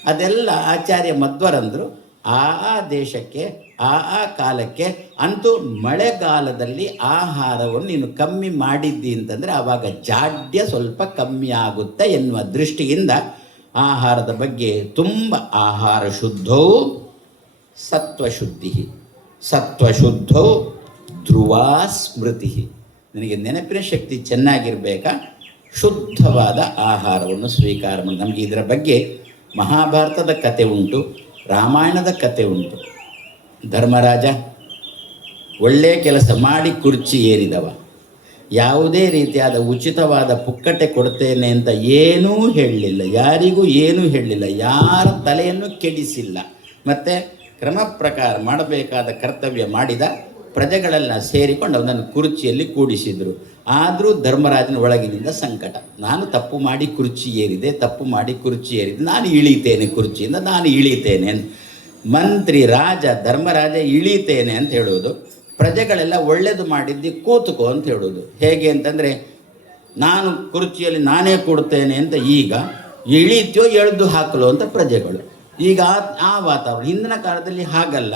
ಅದೆಲ್ಲ ಆಚಾರ್ಯ ಮಧ್ವರಂದರು ಆ ದೇಶಕ್ಕೆ ಆ ಕಾಲಕ್ಕೆ. ಅಂತೂ ಮಳೆಗಾಲದಲ್ಲಿ ಆಹಾರವನ್ನು ನೀನು ಕಮ್ಮಿ ಮಾಡಿದ್ದಿ ಅಂತಂದರೆ ಆವಾಗ ಜಾಡ್ಯ ಸ್ವಲ್ಪ ಕಮ್ಮಿ ಆಗುತ್ತೆ ಎನ್ನುವ ದೃಷ್ಟಿಯಿಂದ ಆಹಾರದ ಬಗ್ಗೆ ತುಂಬ ಆಹಾರ ಶುದ್ಧವು ಸತ್ವಶುದ್ಧವು ಧ್ರುವಾ ಸ್ಮೃತಿ. ನನಗೆ ನೆನಪಿನ ಶಕ್ತಿ ಚೆನ್ನಾಗಿರಬೇಕಾ, ಶುದ್ಧವಾದ ಆಹಾರವನ್ನು ಸ್ವೀಕಾರ ಮಾಡಿ. ನಮಗೆ ಇದರ ಬಗ್ಗೆ ಮಹಾಭಾರತದ ಕತೆ ಉಂಟು, ರಾಮಾಯಣದ ಕತೆ ಉಂಟು. ಧರ್ಮರಾಜ ಒಳ್ಳೆಯ ಕೆಲಸ ಮಾಡಿ ಕುರ್ಚಿ ಏರಿದವ, ಯಾವುದೇ ರೀತಿಯಾದ ಉಚಿತವಾದ ಪುಕ್ಕಟೆ ಕೊಡ್ತೇನೆ ಅಂತ ಏನೂ ಹೇಳಲಿಲ್ಲ, ಯಾರಿಗೂ ಏನೂ ಹೇಳಲಿಲ್ಲ, ಯಾರ ತಲೆಯನ್ನು ಕೆಡಿಸಿಲ್ಲ. ಮತ್ತು ಕ್ರಮ ಪ್ರಕಾರ ಮಾಡಬೇಕಾದ ಕರ್ತವ್ಯ ಮಾಡಿದ. ಪ್ರಜೆಗಳೆಲ್ಲ ಸೇರಿಕೊಂಡು ಅವನನ್ನು ಕುರ್ಚಿಯಲ್ಲಿ ಕೂಡಿಸಿದರು. ಆದರೂ ಧರ್ಮರಾಜನ ಒಳಗಿನಿಂದ ಸಂಕಟ, ನಾನು ತಪ್ಪು ಮಾಡಿ ಕುರ್ಚಿ ಏರಿದೆ, ನಾನು ಇಳಿತೇನೆ ಕುರ್ಚಿಯಿಂದ, ನಾನು ಇಳಿತೇನೆ. ಮಂತ್ರಿ ರಾಜ ಧರ್ಮರಾಜ ಇಳಿತೇನೆ ಅಂತ ಹೇಳೋದು, ಪ್ರಜೆಗಳೆಲ್ಲ ಒಳ್ಳೆಯದು ಮಾಡಿದ್ದು ಕೂತುಕೋ ಅಂತ ಹೇಳೋದು. ಹೇಗೆ ಅಂತಂದರೆ ನಾನು ಕುರ್ಚಿಯಲ್ಲಿ ನಾನೇ ಕೊಡ್ತೇನೆ ಅಂತ ಈಗ ಇಳಿತ್ಯೋ ಎಳೆದು ಹಾಕಲು ಅಂತ ಪ್ರಜೆಗಳು. ಈಗ ಆ ವಾತಾವರಣ. ಹಿಂದಿನ ಕಾಲದಲ್ಲಿ ಹಾಗಲ್ಲ,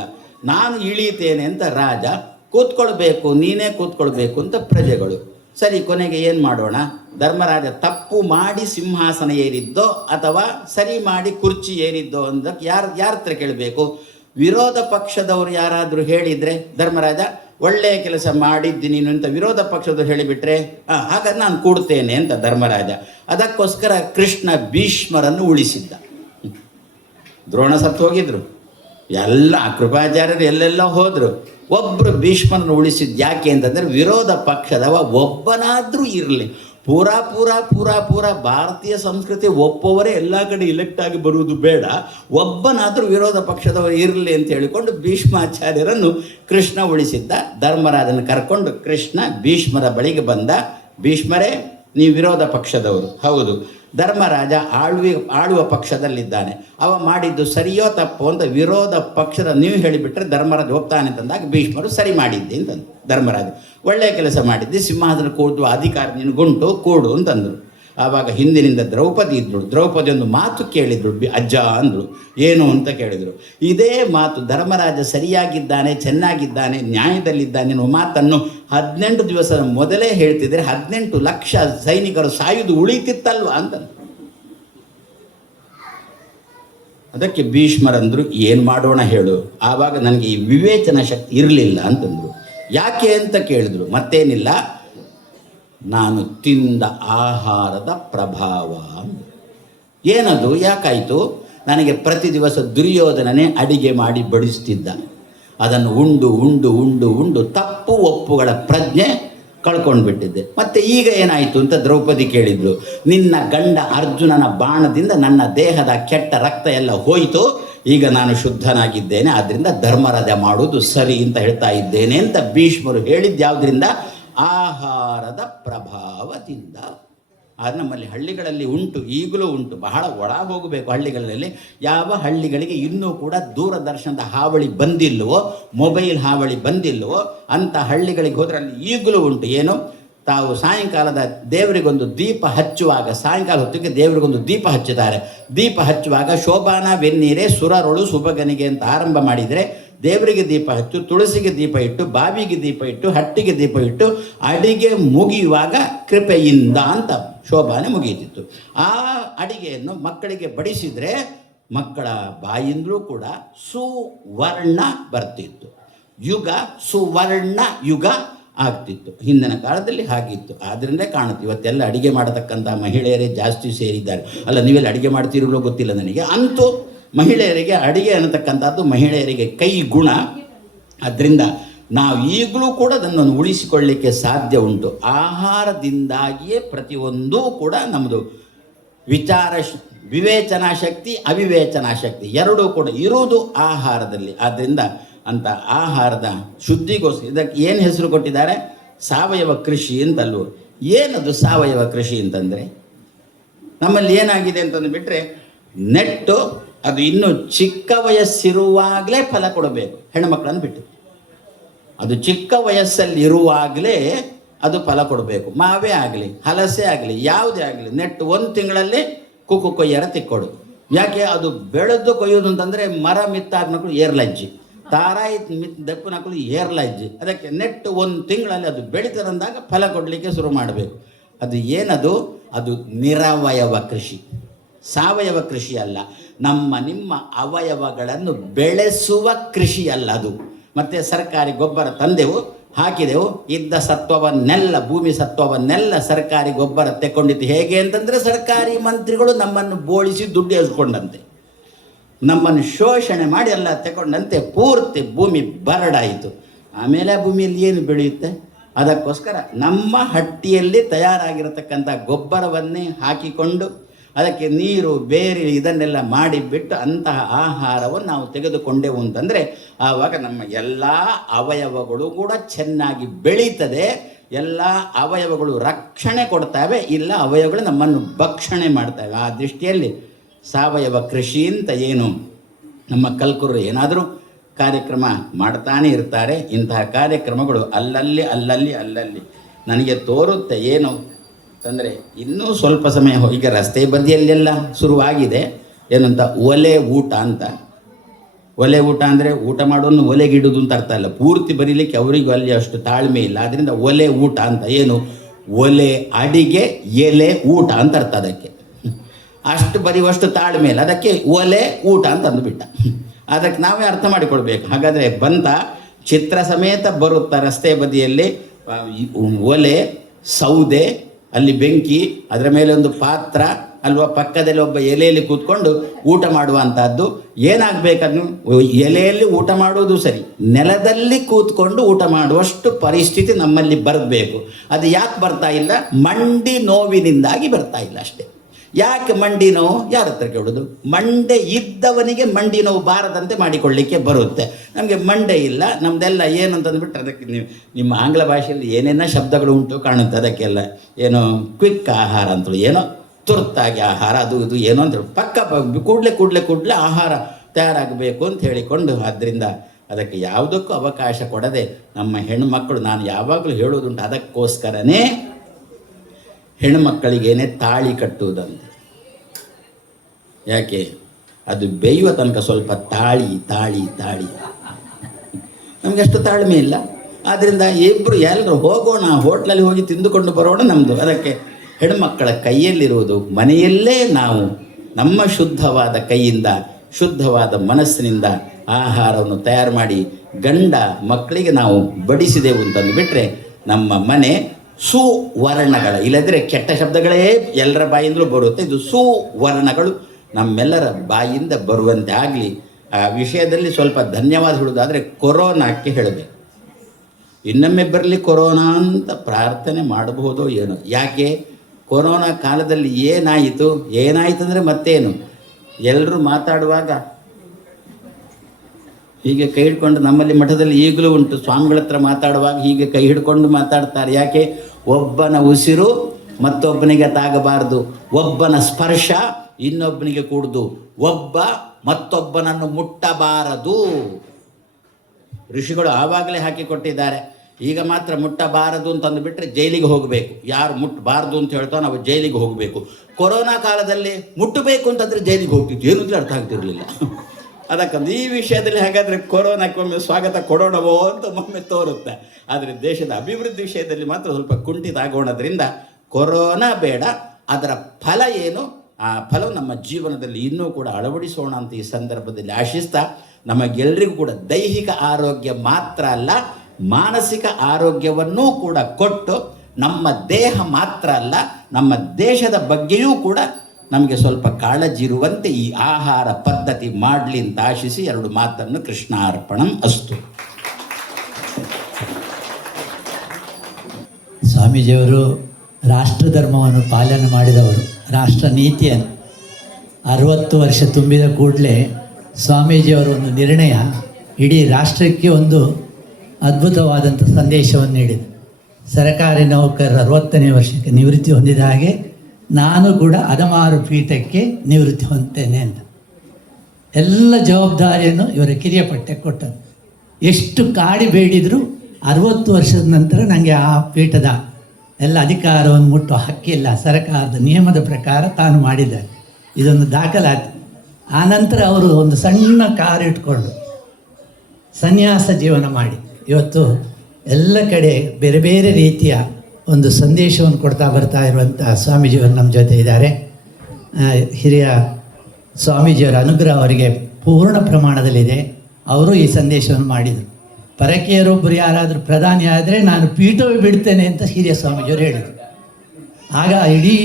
ನಾನು ಇಳಿತೇನೆ ಅಂತ ರಾಜ, ಕೂತ್ಕೊಳ್ಬೇಕು ನೀನೇ ಕೂತ್ಕೊಳ್ಬೇಕು ಅಂತ ಪ್ರಜೆಗಳು. ಸರಿ, ಕೊನೆಗೆ ಏನು ಮಾಡೋಣ? ಧರ್ಮರಾಜ ತಪ್ಪು ಮಾಡಿ ಸಿಂಹಾಸನ ಏರಿದ್ದೋ ಅಥವಾ ಸರಿ ಮಾಡಿ ಕುರ್ಚಿ ಏರಿದ್ದೋ ಅಂದಕ್ಕೆ ಯಾರ ಹತ್ರ ಕೇಳಬೇಕು? ವಿರೋಧ ಪಕ್ಷದವರು ಯಾರಾದರೂ ಹೇಳಿದರೆ ಧರ್ಮರಾಜ ಒಳ್ಳೆಯ ಕೆಲಸ ಮಾಡಿದ್ದೀನಿ ಅಂತ ವಿರೋಧ ಪಕ್ಷದವ್ರು ಹೇಳಿಬಿಟ್ರೆ ಹಾಗಾದ್ರೆ ನಾನು ಕೂಡ್ತೇನೆ ಅಂತ ಧರ್ಮರಾಜ. ಅದಕ್ಕೋಸ್ಕರ ಕೃಷ್ಣ ಭೀಷ್ಮರನ್ನು ಉಳಿಸಿದ್ದ. ದ್ರೋಣ ಸತ್ತು ಹೋಗಿದ್ರು, ಎಲ್ಲ ಕೃಪಾಚಾರ್ಯರು ಎಲ್ಲೆಲ್ಲ ಹೋದರು, ಒಬ್ಬರು ಭೀಷ್ಮರನ್ನು ಉಳಿಸಿದ್ದು ಯಾಕೆ ಅಂತಂದರೆ ವಿರೋಧ ಪಕ್ಷದವ ಒಬ್ಬನಾದರೂ ಇರಲಿ. ಪೂರಾ ಭಾರತೀಯ ಸಂಸ್ಕೃತಿ ಒಪ್ಪುವವರೇ ಎಲ್ಲ ಕಡೆ ಇಲೆಕ್ಟ್ ಆಗಿ ಬರುವುದು ಬೇಡ, ಒಬ್ಬನಾದರೂ ವಿರೋಧ ಪಕ್ಷದವರು ಇರಲಿ ಅಂತ ಹೇಳಿಕೊಂಡು ಭೀಷ್ಮಾಚಾರ್ಯರನ್ನು ಕೃಷ್ಣ ಉಳಿಸಿದ್ದ. ಧರ್ಮರಾಜನ ಕರ್ಕೊಂಡು ಕೃಷ್ಣ ಭೀಷ್ಮರ ಬಳಿಗೆ ಬಂದ. ಭೀಷ್ಮರೇ, ನೀವು ವಿರೋಧ ಪಕ್ಷದವರು. ಹೌದು. ಧರ್ಮರಾಜ ಆಳುವ ಪಕ್ಷದಲ್ಲಿದ್ದಾನೆ, ಅವ ಮಾಡಿದ್ದು ಸರಿಯೋ ತಪ್ಪೋ ಅಂತ ವಿರೋಧ ಪಕ್ಷದ ನೀವು ಹೇಳಿಬಿಟ್ರೆ ಧರ್ಮರಾಜ ಹೋಗ್ತಾನೆ ಅಂತಂದಾಗ ಭೀಷ್ಮರು ಸರಿ ಮಾಡಿದ್ದೆ ಅಂತಂದು. ಧರ್ಮರಾಜ ಒಳ್ಳೆಯ ಕೆಲಸ ಮಾಡಿದ್ದೆ, ಸಿಂಹಾಸನ ಕೂಡುವ ಅಧಿಕಾರ ನಿನಗುಂಟು, ಕೂಡು ಅಂತಂದರು. ಆವಾಗ ಹಿಂದಿನಿಂದ ದ್ರೌಪದಿ ಇದ್ದಳು. ದ್ರೌಪದಿ ಒಂದು ಮಾತು ಕೇಳಿದ್ರು, ಅಜ್ಜ ಅಂದರು. ಏನು ಅಂತ ಕೇಳಿದರು. ಇದೇ ಮಾತು ಧರ್ಮರಾಜ ಸರಿಯಾಗಿದ್ದಾನೆ, ಚೆನ್ನಾಗಿದ್ದಾನೆ, ನ್ಯಾಯದಲ್ಲಿದ್ದಾನೆ ಅನ್ನೋ ಮಾತನ್ನು 18 ದಿವಸದ ಮೊದಲೇ ಹೇಳ್ತಿದ್ರೆ 18 ಲಕ್ಷ ಸೈನಿಕರು ಸಾಯುವುದು ಉಳಿತಿತ್ತಲ್ವ ಅಂತಂದು. ಅದಕ್ಕೆ ಭೀಷ್ಮರಂದರು, ಏನು ಮಾಡೋಣ ಹೇಳು? ಆವಾಗ ನನಗೆ ಈ ವಿವೇಚನ ಶಕ್ತಿ ಇರಲಿಲ್ಲ ಅಂತಂದರು. ಯಾಕೆ ಅಂತ ಕೇಳಿದ್ರು. ಮತ್ತೇನಿಲ್ಲ, ನಾನು ತಿಂದ ಆಹಾರದ ಪ್ರಭಾವ. ಏನದು? ಯಾಕಾಯಿತು? ನನಗೆ ಪ್ರತಿ ದಿವಸ ದುರ್ಯೋಧನನೇ ಅಡಿಗೆ ಮಾಡಿ ಬಡಿಸ್ತಿದ್ದ. ಅದನ್ನು ಉಂಡು ಉಂಡು ಉಂಡು ಉಂಡು ತಪ್ಪು ಒಪ್ಪುಗಳ ಪ್ರಜ್ಞೆ ಕಳ್ಕೊಂಡು ಬಿಟ್ಟಿದ್ದೆ. ಮತ್ತು ಈಗ ಏನಾಯಿತು ಅಂತ ದ್ರೌಪದಿ ಕೇಳಿದ್ರು. ನಿನ್ನ ಗಂಡ ಅರ್ಜುನನ ಬಾಣದಿಂದ ನನ್ನ ದೇಹದ ಕೆಟ್ಟ ರಕ್ತ ಎಲ್ಲ ಹೋಯಿತು, ಈಗ ನಾನು ಶುದ್ಧನಾಗಿದ್ದೇನೆ, ಆದ್ದರಿಂದ ಧರ್ಮರಾಜ ಮಾಡುವುದು ಸರಿ ಅಂತ ಹೇಳ್ತಾ ಇದ್ದೇನೆ ಅಂತ ಭೀಷ್ಮರು ಹೇಳಿದ್ದು ಯಾವುದರಿಂದ? ಆಹಾರದ ಪ್ರಭಾವದಿಂದ. ಅದು ನಮ್ಮಲ್ಲಿ ಹಳ್ಳಿಗಳಲ್ಲಿ ಉಂಟು, ಈಗಲೂ ಉಂಟು. ಬಹಳ ಒಳ ಹೋಗಬೇಕು ಹಳ್ಳಿಗಳಲ್ಲಿ. ಯಾವ ಹಳ್ಳಿಗಳಿಗೆ ಇನ್ನೂ ಕೂಡ ದೂರದರ್ಶನದ ಹಾವಳಿ ಬಂದಿಲ್ಲವೋ, ಮೊಬೈಲ್ ಹಾವಳಿ ಬಂದಿಲ್ಲವೋ ಅಂಥ ಹಳ್ಳಿಗಳಿಗೆ ಹೋದರೆ ಅಲ್ಲಿ ಈಗಲೂ ಉಂಟು. ಏನು? ತಾವು ಸಾಯಂಕಾಲದ ದೇವರಿಗೊಂದು ದೀಪ ಹಚ್ಚುವಾಗ, ಸಾಯಂಕಾಲ ಹೊತ್ತಿಗೆ ದೇವರಿಗೊಂದು ದೀಪ ಹಚ್ಚುತ್ತಾರೆ. ದೀಪ ಹಚ್ಚುವಾಗ ಶೋಭಾನ ವೆನ್ನೀರೆ ಸುರರೊಳು ಸುಭಗನಿಗೆ ಅಂತ ಆರಂಭ ಮಾಡಿದರೆ ದೇವರಿಗೆ ದೀಪ ಹಚ್ಚು, ತುಳಸಿಗೆ ದೀಪ ಇಟ್ಟು, ಬಾವಿಗೆ ದೀಪ ಇಟ್ಟು, ಹಟ್ಟಿಗೆ ದೀಪ ಇಟ್ಟು, ಅಡಿಗೆ ಮುಗಿಯುವಾಗ ಕೃಪೆಯಿಂದ ಅಂತ ಶೋಭಾನೆ ಮುಗಿಯುತ್ತಿತ್ತು. ಆ ಅಡಿಗೆಯನ್ನು ಮಕ್ಕಳಿಗೆ ಬಡಿಸಿದರೆ ಮಕ್ಕಳ ಬಾಯಿಂದಲೂ ಕೂಡ ಸುವರ್ಣ ಬರ್ತಿತ್ತು. ಯುಗ ಸುವರ್ಣ ಯುಗ ಆಗ್ತಿತ್ತು. ಹಿಂದಿನ ಕಾಲದಲ್ಲಿ ಹಾಗಿತ್ತು. ಆದ್ದರಿಂದ ಕಾಣುತ್ತೆ ಇವತ್ತೆಲ್ಲ ಅಡಿಗೆ ಮಾಡತಕ್ಕಂಥ ಮಹಿಳೆಯರೇ ಜಾಸ್ತಿ ಸೇರಿದ್ದಾರೆ. ಅಲ್ಲ, ನೀವೆಲ್ಲ ಅಡಿಗೆ ಮಾಡ್ತಿರಲೋ ಗೊತ್ತಿಲ್ಲ ನನಗೆ. ಅಂತೂ ಮಹಿಳೆಯರಿಗೆ ಅಡಿಗೆ ಅನ್ನತಕ್ಕಂಥದ್ದು ಮಹಿಳೆಯರಿಗೆ ಕೈ ಗುಣ. ಅದರಿಂದ ನಾವು ಈಗಲೂ ಕೂಡ ಅದನ್ನು ಉಳಿಸಿಕೊಳ್ಳಲಿಕ್ಕೆ ಸಾಧ್ಯ ಉಂಟು. ಆಹಾರದಿಂದಾಗಿಯೇ ಪ್ರತಿಯೊಂದೂ ಕೂಡ ನಮ್ಮದು ವಿವೇಚನಾ ಶಕ್ತಿ, ಅವಿವೇಚನಾ ಶಕ್ತಿ ಎರಡೂ ಕೂಡ ಇರುವುದು ಆಹಾರದಲ್ಲಿ. ಆದ್ದರಿಂದ ಅಂತ ಆಹಾರದ ಶುದ್ಧಿಗೋಸ್ಕರ ಇದಕ್ಕೆ ಏನು ಹೆಸರು ಕೊಟ್ಟಿದ್ದಾರೆ? ಸಾವಯವ ಕೃಷಿ ಅಂತಲ್ವ. ಏನದು ಸಾವಯವ ಕೃಷಿ ಅಂತಂದರೆ, ನಮ್ಮಲ್ಲಿ ಏನಾಗಿದೆ ಅಂತಂದು ಬಿಟ್ಟರೆ, ನೆಟ್ಟು ಅದು ಇನ್ನೂ ಚಿಕ್ಕ ವಯಸ್ಸಿರುವಾಗಲೇ ಫಲ ಕೊಡಬೇಕು. ಹೆಣ್ಣುಮಕ್ಕಳನ್ನು ಬಿಟ್ಟು ಅದು ಚಿಕ್ಕ ವಯಸ್ಸಲ್ಲಿ ಇರುವಾಗಲೇ ಅದು ಫಲ ಕೊಡಬೇಕು. ಮಾವೇ ಆಗಲಿ, ಹಲಸೆ ಆಗಲಿ, ಯಾವುದೇ ಆಗಲಿ ನೆಟ್ಟು 1 ತಿಂಗಳಲ್ಲಿ ಕೊಯ್ಯರ ತಿಕ್ಕೊಡೋದು. ಯಾಕೆ? ಅದು ಬೆಳೆದು ಕೊಯ್ಯೋದು ಅಂತಂದರೆ ಮರ ಮಿತ್ತಾಗ್ನಕ್ಕಳು ಏರ್ಲಜ್ಜಿ, ತಾರಾಯಿ ದಪ್ಪನಕ್ಕಳು ಏರ್ಲಜ್ಜಿ. ಅದಕ್ಕೆ ನೆಟ್ಟು 1 ತಿಂಗಳಲ್ಲಿ ಅದು ಬೆಳೀತದಂದಾಗ ಫಲ ಕೊಡಲಿಕ್ಕೆ ಶುರು ಮಾಡಬೇಕು. ಅದು ಏನದು? ಅದು ನಿರವಯವ ಕೃಷಿ, ಸಾವಯವ ಕೃಷಿ ಅಲ್ಲ. ನಿಮ್ಮ ಅವಯವಗಳನ್ನು ಬೆಳೆಸುವ ಕೃಷಿ ಅಲ್ಲ ಅದು. ಮತ್ತು ಸರ್ಕಾರಿ ಗೊಬ್ಬರ ತಂದೆವು, ಹಾಕಿದೆವು, ಇದ್ದ ಸತ್ವವನ್ನೆಲ್ಲ, ಭೂಮಿ ಸತ್ವವನ್ನೆಲ್ಲ ಸರ್ಕಾರಿ ಗೊಬ್ಬರ ತೆಕ್ಕೊಂಡಿತ್ತು. ಹೇಗೆ ಅಂತಂದರೆ, ಸರ್ಕಾರಿ ಮಂತ್ರಿಗಳು ನಮ್ಮನ್ನು ಬೋಳಿಸಿ ದುಡ್ಡು ಎಳ್ಕೊಂಡಂತೆ, ನಮ್ಮನ್ನು ಶೋಷಣೆ ಮಾಡಿ ಎಲ್ಲ ತಗೊಂಡಂತೆ ಪೂರ್ತಿ ಭೂಮಿ ಬರಡಾಯಿತು. ಆಮೇಲೆ ಆ ಭೂಮಿಯಲ್ಲಿ ಏನು ಬೆಳೆಯುತ್ತೆ? ಅದಕ್ಕೋಸ್ಕರ ನಮ್ಮ ಹಟ್ಟಿಯಲ್ಲಿ ತಯಾರಾಗಿರತಕ್ಕಂಥ ಗೊಬ್ಬರವನ್ನೇ ಹಾಕಿಕೊಂಡು ಅದಕ್ಕೆ ನೀರು ಬೇರೆ ಇದನ್ನೆಲ್ಲ ಮಾಡಿಬಿಟ್ಟು ಅಂತಹ ಆಹಾರವನ್ನು ನಾವು ತೆಗೆದುಕೊಂಡೆವು ಅಂತಂದರೆ ಆವಾಗ ನಮ್ಮ ಎಲ್ಲ ಅವಯವಗಳು ಕೂಡ ಚೆನ್ನಾಗಿ ಬೆಳೀತದೆ. ಎಲ್ಲ ಅವಯವಗಳು ರಕ್ಷಣೆ ಕೊಡ್ತವೆ, ಇಲ್ಲ ಅವಯವಗಳು ನಮ್ಮನ್ನು ಭಕ್ಷಣೆ ಮಾಡ್ತವೆ. ಆ ದೃಷ್ಟಿಯಲ್ಲಿ ಸಾವಯವ ಕೃಷಿ ಅಂತ ಏನು ನಮ್ಮ ಕಲ್ಕುರು ಏನಾದರೂ ಕಾರ್ಯಕ್ರಮ ಮಾಡ್ತಾನೆ ಇರ್ತಾರೆ. ಇಂತಹ ಕಾರ್ಯಕ್ರಮಗಳು ಅಲ್ಲಲ್ಲಿ ನನಗೆ ತೋರುತ್ತೆ. ಏನು ಅಂತಂದರೆ, ಇನ್ನೂ ಸ್ವಲ್ಪ ಸಮಯ ಈಗ ರಸ್ತೆ ಬದಿಯಲ್ಲೆಲ್ಲ ಶುರುವಾಗಿದೆ ಏನಂತ ಒಲೆ ಊಟ ಅಂತ. ಒಲೆ ಊಟ ಅಂದರೆ ಊಟ ಮಾಡೋನು ಒಲೆಗಿಡುವುದು ಅಂತ ಅರ್ಥ ಅಲ್ಲ, ಪೂರ್ತಿ ಬರೀಲಿಕ್ಕೆ ಅವರಿಗೂ ಅಲ್ಲಿ ಅಷ್ಟು ತಾಳ್ಮೆ ಇಲ್ಲ. ಆದ್ದರಿಂದ ಒಲೆ ಊಟ ಅಂತ ಏನು, ಒಲೆ ಅಡಿಗೆ, ಎಲೆ ಊಟ ಅಂತ ಅರ್ಥ ಅದಕ್ಕೆ. ಅಷ್ಟು ಬರೆಯುವಷ್ಟು ತಾಳ್ಮೆ ಇಲ್ಲ, ಅದಕ್ಕೆ ಒಲೆ ಊಟ ಅಂತ ಅಂದುಬಿಟ್ಟ. ಅದಕ್ಕೆ ನಾವೇ ಅರ್ಥ ಮಾಡಿಕೊಡ್ಬೇಕು. ಹಾಗಾದರೆ ಬಂತ ಚಿತ್ರ ಸಮೇತ ಬರುತ್ತಾ ರಸ್ತೆ ಬದಿಯಲ್ಲಿ ಒಲೆ, ಸೌದೆ, ಅಲ್ಲಿ ಬೆಂಕಿ, ಅದರ ಮೇಲೆ ಒಂದು ಪಾತ್ರ ಅಲ್ವಾ, ಪಕ್ಕದಲ್ಲಿ ಒಬ್ಬ ಎಲೆಯಲ್ಲಿ ಕೂತ್ಕೊಂಡು ಊಟ ಮಾಡುವಂಥದ್ದು. ಏನಾಗಬೇಕನ್ನು ಎಲೆಯಲ್ಲಿ ಊಟ ಮಾಡುವುದು ಸರಿ, ನೆಲದಲ್ಲಿ ಕೂತ್ಕೊಂಡು ಊಟ ಮಾಡುವಷ್ಟು ಪರಿಸ್ಥಿತಿ ನಮ್ಮಲ್ಲಿ ಬರಬೇಕು. ಅದು ಯಾಕೆ ಬರ್ತಾ ಇಲ್ಲ? ಮಂಡಿ ನೋವಿನಿಂದಾಗಿ ಬರ್ತಾ ಇಲ್ಲ ಅಷ್ಟೇ. ಯಾಕೆ ಮಂಡಿ ನೋವು? ಯಾರ ಹತ್ರ ಕೇಳೋದು? ಮಂಡೆ ಇದ್ದವನಿಗೆ ಮಂಡಿ ನೋವು ಬಾರದಂತೆ ಮಾಡಿಕೊಳ್ಳಿಕ್ಕೆ ಬರುತ್ತೆ. ನಮಗೆ ಮಂಡೆ ಇಲ್ಲ, ನಮ್ಮದೆಲ್ಲ ಏನು ಅಂತಂದ್ಬಿಟ್ರೆ ಅದಕ್ಕೆ ನಿಮ್ಮ ಆಂಗ್ಲ ಭಾಷೆಯಲ್ಲಿ ಏನೇನೋ ಶಬ್ದಗಳು ಉಂಟು ಕಾಣುತ್ತೆ. ಅದಕ್ಕೆಲ್ಲ ಏನೋ ಕ್ವಿಕ್ ಆಹಾರ ಅಂತೇಳಿ, ಏನೋ ತುರ್ತಾಗಿ ಆಹಾರ, ಅದು ಇದು ಏನೋ ಅಂತೇಳಿ ಪಕ್ಕ ಕೂಡಲೇ ಆಹಾರ ತಯಾರಾಗಬೇಕು ಅಂತ ಹೇಳಿಕೊಂಡು, ಆದ್ದರಿಂದ ಅದಕ್ಕೆ ಯಾವುದಕ್ಕೂ ಅವಕಾಶ ಕೊಡದೆ ನಮ್ಮ ಹೆಣ್ಣುಮಕ್ಕಳು, ನಾನು ಯಾವಾಗಲೂ ಹೇಳೋದುಂಟು, ಅದಕ್ಕೋಸ್ಕರನೇ ಹೆಣ್ಣುಮಕ್ಕಳಿಗೇನೆ ತಾಳಿ ಕಟ್ಟುವುದಂತೆ. ಯಾಕೆ? ಅದು ಬೇಯುವ ತನಕ ಸ್ವಲ್ಪ ತಾಳಿ ತಾಳಿ ತಾಳಿ ನಮಗೆ ಅಷ್ಟು ತಾಳ್ಮೆ ಇಲ್ಲ. ಆದ್ದರಿಂದ ಇಬ್ಬರು ಎಲ್ಲರೂ ಹೋಗೋಣ, ಹೋಟ್ಲಲ್ಲಿ ಹೋಗಿ ತಿಂದುಕೊಂಡು ಬರೋಣ ನಮ್ಮದು. ಅದಕ್ಕೆ ಹೆಣ್ಣುಮಕ್ಕಳ ಕೈಯಲ್ಲಿರುವುದು, ಮನೆಯಲ್ಲೇ ನಾವು ನಮ್ಮ ಶುದ್ಧವಾದ ಕೈಯಿಂದ, ಶುದ್ಧವಾದ ಮನಸ್ಸಿನಿಂದ ಆಹಾರವನ್ನು ತಯಾರು ಮಾಡಿ ಗಂಡ ಮಕ್ಕಳಿಗೆ ನಾವು ಬಡಿಸಿದೆವು ಅಂತಂದು ಬಿಟ್ಟರೆ ನಮ್ಮ ಮನೆ ಸುವರ್ಣಗಳ, ಇಲ್ಲದ್ರೆ ಕೆಟ್ಟ ಶಬ್ದಗಳೇ ಎಲ್ಲರ ಬಾಯಿಂದಲೂ ಬರುತ್ತೆ. ಇದು ಸುವರ್ಣಗಳು ನಮ್ಮೆಲ್ಲರ ಬಾಯಿಂದ ಬರುವಂತೆ ಆಗಲಿ. ಆ ವಿಷಯದಲ್ಲಿ ಸ್ವಲ್ಪ ಧನ್ಯವಾದ ಹೇಳೋದಾದರೆ ಕೊರೋನಾಕ್ಕೆ ಹೇಳಬೇಕು. ಇನ್ನೊಮ್ಮೆ ಬರಲಿ ಕೊರೋನಾ ಅಂತ ಪ್ರಾರ್ಥನೆ ಮಾಡಬಹುದೋ ಏನೋ. ಯಾಕೆ? ಕೊರೋನಾ ಕಾಲದಲ್ಲಿ ಏನಾಯಿತು ಅಂದರೆ ಮತ್ತೇನು, ಎಲ್ಲರೂ ಮಾತಾಡುವಾಗ ಹೀಗೆ ಕೈ ಹಿಡ್ಕೊಂಡು, ನಮ್ಮಲ್ಲಿ ಮಠದಲ್ಲಿ ಈಗಲೂ ಉಂಟು, ಸ್ವಾಮಿಗಳ ಹತ್ರ ಮಾತಾಡುವಾಗ ಹೀಗೆ ಕೈ ಹಿಡ್ಕೊಂಡು ಮಾತಾಡ್ತಾರೆ. ಯಾಕೆ? ಒಬ್ಬನ ಉಸಿರು ಮತ್ತೊಬ್ಬನಿಗೆ ತಾಗಬಾರದು, ಒಬ್ಬನ ಸ್ಪರ್ಶ ಇನ್ನೊಬ್ಬನಿಗೆ ಕೂಡುದು, ಒಬ್ಬ ಮತ್ತೊಬ್ಬನನ್ನು ಮುಟ್ಟಬಾರದು. ಋಷಿಗಳು ಆವಾಗಲೇ ಹಾಕಿಕೊಟ್ಟಿದ್ದಾರೆ. ಈಗ ಮಾತ್ರ ಮುಟ್ಟಬಾರದು ಅಂತಂದುಬಿಟ್ರೆ ಜೈಲಿಗೆ ಹೋಗಬೇಕು. ಯಾರು ಮುಟ್ಟಬಾರ್ದು ಅಂತ ಹೇಳ್ತಾವೆ ನಾವು ಜೈಲಿಗೆ ಹೋಗಬೇಕು. ಕೊರೋನಾ ಕಾಲದಲ್ಲಿ ಮುಟ್ಟಬೇಕು ಅಂತಂದರೆ ಜೈಲಿಗೆ ಹೋಗ್ತಿತ್ತು, ಏನೂ ಅರ್ಥ ಆಗ್ತಿರಲಿಲ್ಲ. ಅದಕ್ಕೊಂದು ಈ ವಿಷಯದಲ್ಲಿ ಹಾಗಾದರೆ ಕೊರೋನಾಕ್ಕೆ ಒಮ್ಮೆ ಸ್ವಾಗತ ಕೊಡೋಣವೋ ಅಂತ ಒಮ್ಮೆ ತೋರುತ್ತೆ. ಆದರೆ ದೇಶದ ಅಭಿವೃದ್ಧಿ ವಿಷಯದಲ್ಲಿ ಮಾತ್ರ ಸ್ವಲ್ಪ ಕುಂಠಿತ ಆಗೋಣದ್ರಿಂದ ಕೊರೋನಾ ಬೇಡ, ಅದರ ಫಲ ಏನು, ಆ ಫಲವು ನಮ್ಮ ಜೀವನದಲ್ಲಿ ಇನ್ನೂ ಕೂಡ ಅಳವಡಿಸೋಣ ಅಂತ ಈ ಸಂದರ್ಭದಲ್ಲಿ ಆಶಿಸ್ತಾ, ನಮಗೆಲ್ಲರಿಗೂ ಕೂಡ ದೈಹಿಕ ಆರೋಗ್ಯ ಮಾತ್ರ ಅಲ್ಲ, ಮಾನಸಿಕ ಆರೋಗ್ಯವನ್ನೂ ಕೂಡ ಕೊಟ್ಟು, ನಮ್ಮ ದೇಹ ಮಾತ್ರ ಅಲ್ಲ ನಮ್ಮ ದೇಶದ ಬಗ್ಗೆಯೂ ಕೂಡ ನಮಗೆ ಸ್ವಲ್ಪ ಕಾಳಜಿ ಇರುವಂತೆ ಈ ಆಹಾರ ಪದ್ಧತಿ ಮಾಡಲಿ ಅಂತ ಆಶಿಸಿ ಎರಡು ಮಾತನ್ನು ಕೃಷ್ಣಾರ್ಪಣಂ ಅಸ್ತು. ಸ್ವಾಮೀಜಿಯವರು ರಾಷ್ಟ್ರ ಧರ್ಮವನ್ನು ಪಾಲನೆ ಮಾಡಿದವರು, ರಾಷ್ಟ್ರ ನೀತಿಯನ್ನು 60 ವರ್ಷ ತುಂಬಿದ ಕೂಡಲೇ ಸ್ವಾಮೀಜಿಯವರ ಒಂದು ನಿರ್ಣಯ ಇಡೀ ರಾಷ್ಟ್ರಕ್ಕೆ ಒಂದು ಅದ್ಭುತವಾದಂಥ ಸಂದೇಶವನ್ನು ನೀಡಿದೆ. ಸರಕಾರಿ ನೌಕರರ 60ನೇ ವರ್ಷಕ್ಕೆ ನಿವೃತ್ತಿ ಹೊಂದಿದ ಹಾಗೆ ನಾನು ಕೂಡ ಅದಮಾರು ಪೀಠಕ್ಕೆ ನಿವೃತ್ತಿ ಹೊಂದ್ತೇನೆ ಅಂತ ಎಲ್ಲ ಜವಾಬ್ದಾರಿಯನ್ನು ಇವರ ಕಿರಿಯ ಪಟ್ಟಕ್ಕೆ ಕೊಟ್ಟರು. ಎಷ್ಟು ಕಾಡಿ ಬೇಡಿದರೂ 60 ವರ್ಷದ ನಂತರ ನನಗೆ ಆ ಪೀಠದ ಎಲ್ಲ ಅಧಿಕಾರವನ್ನು ಮುಟ್ಟುವ ಹಕ್ಕಿಲ್ಲ, ಸರಕಾರದ ನಿಯಮದ ಪ್ರಕಾರ ತಾನು ಮಾಡಿದ್ದಾರೆ. ಇದೊಂದು ದಾಖಲಾತಿ. ಆನಂತರ ಅವರು ಒಂದು ಸಣ್ಣ ಕಾರು ಇಟ್ಕೊಂಡು ಸನ್ಯಾಸ ಜೀವನ ಮಾಡಿ ಇವತ್ತು ಎಲ್ಲ ಕಡೆ ಬೇರೆ ಬೇರೆ ರೀತಿಯ ಒಂದು ಸಂದೇಶವನ್ನು ಕೊಡ್ತಾ ಬರ್ತಾ ಇರುವಂಥ ಸ್ವಾಮೀಜಿಯವರು ನಮ್ಮ ಜೊತೆ ಇದ್ದಾರೆ. ಹಿರಿಯ ಸ್ವಾಮೀಜಿಯವರ ಅನುಗ್ರಹ ಅವರಿಗೆ ಪೂರ್ಣ ಪ್ರಮಾಣದಲ್ಲಿದೆ. ಅವರು ಈ ಸಂದೇಶವನ್ನು ಮಾಡಿದರು. ಪರಕೀಯರೊಬ್ಬರು ಯಾರಾದರೂ ಪ್ರಧಾನಿ ಆದರೆ ನಾನು ಪೀಠವೇ ಬಿಡ್ತೇನೆ ಅಂತ ಹಿರಿಯ ಸ್ವಾಮೀಜಿಯವರು ಹೇಳಿದರು. ಆಗ ಇಡೀ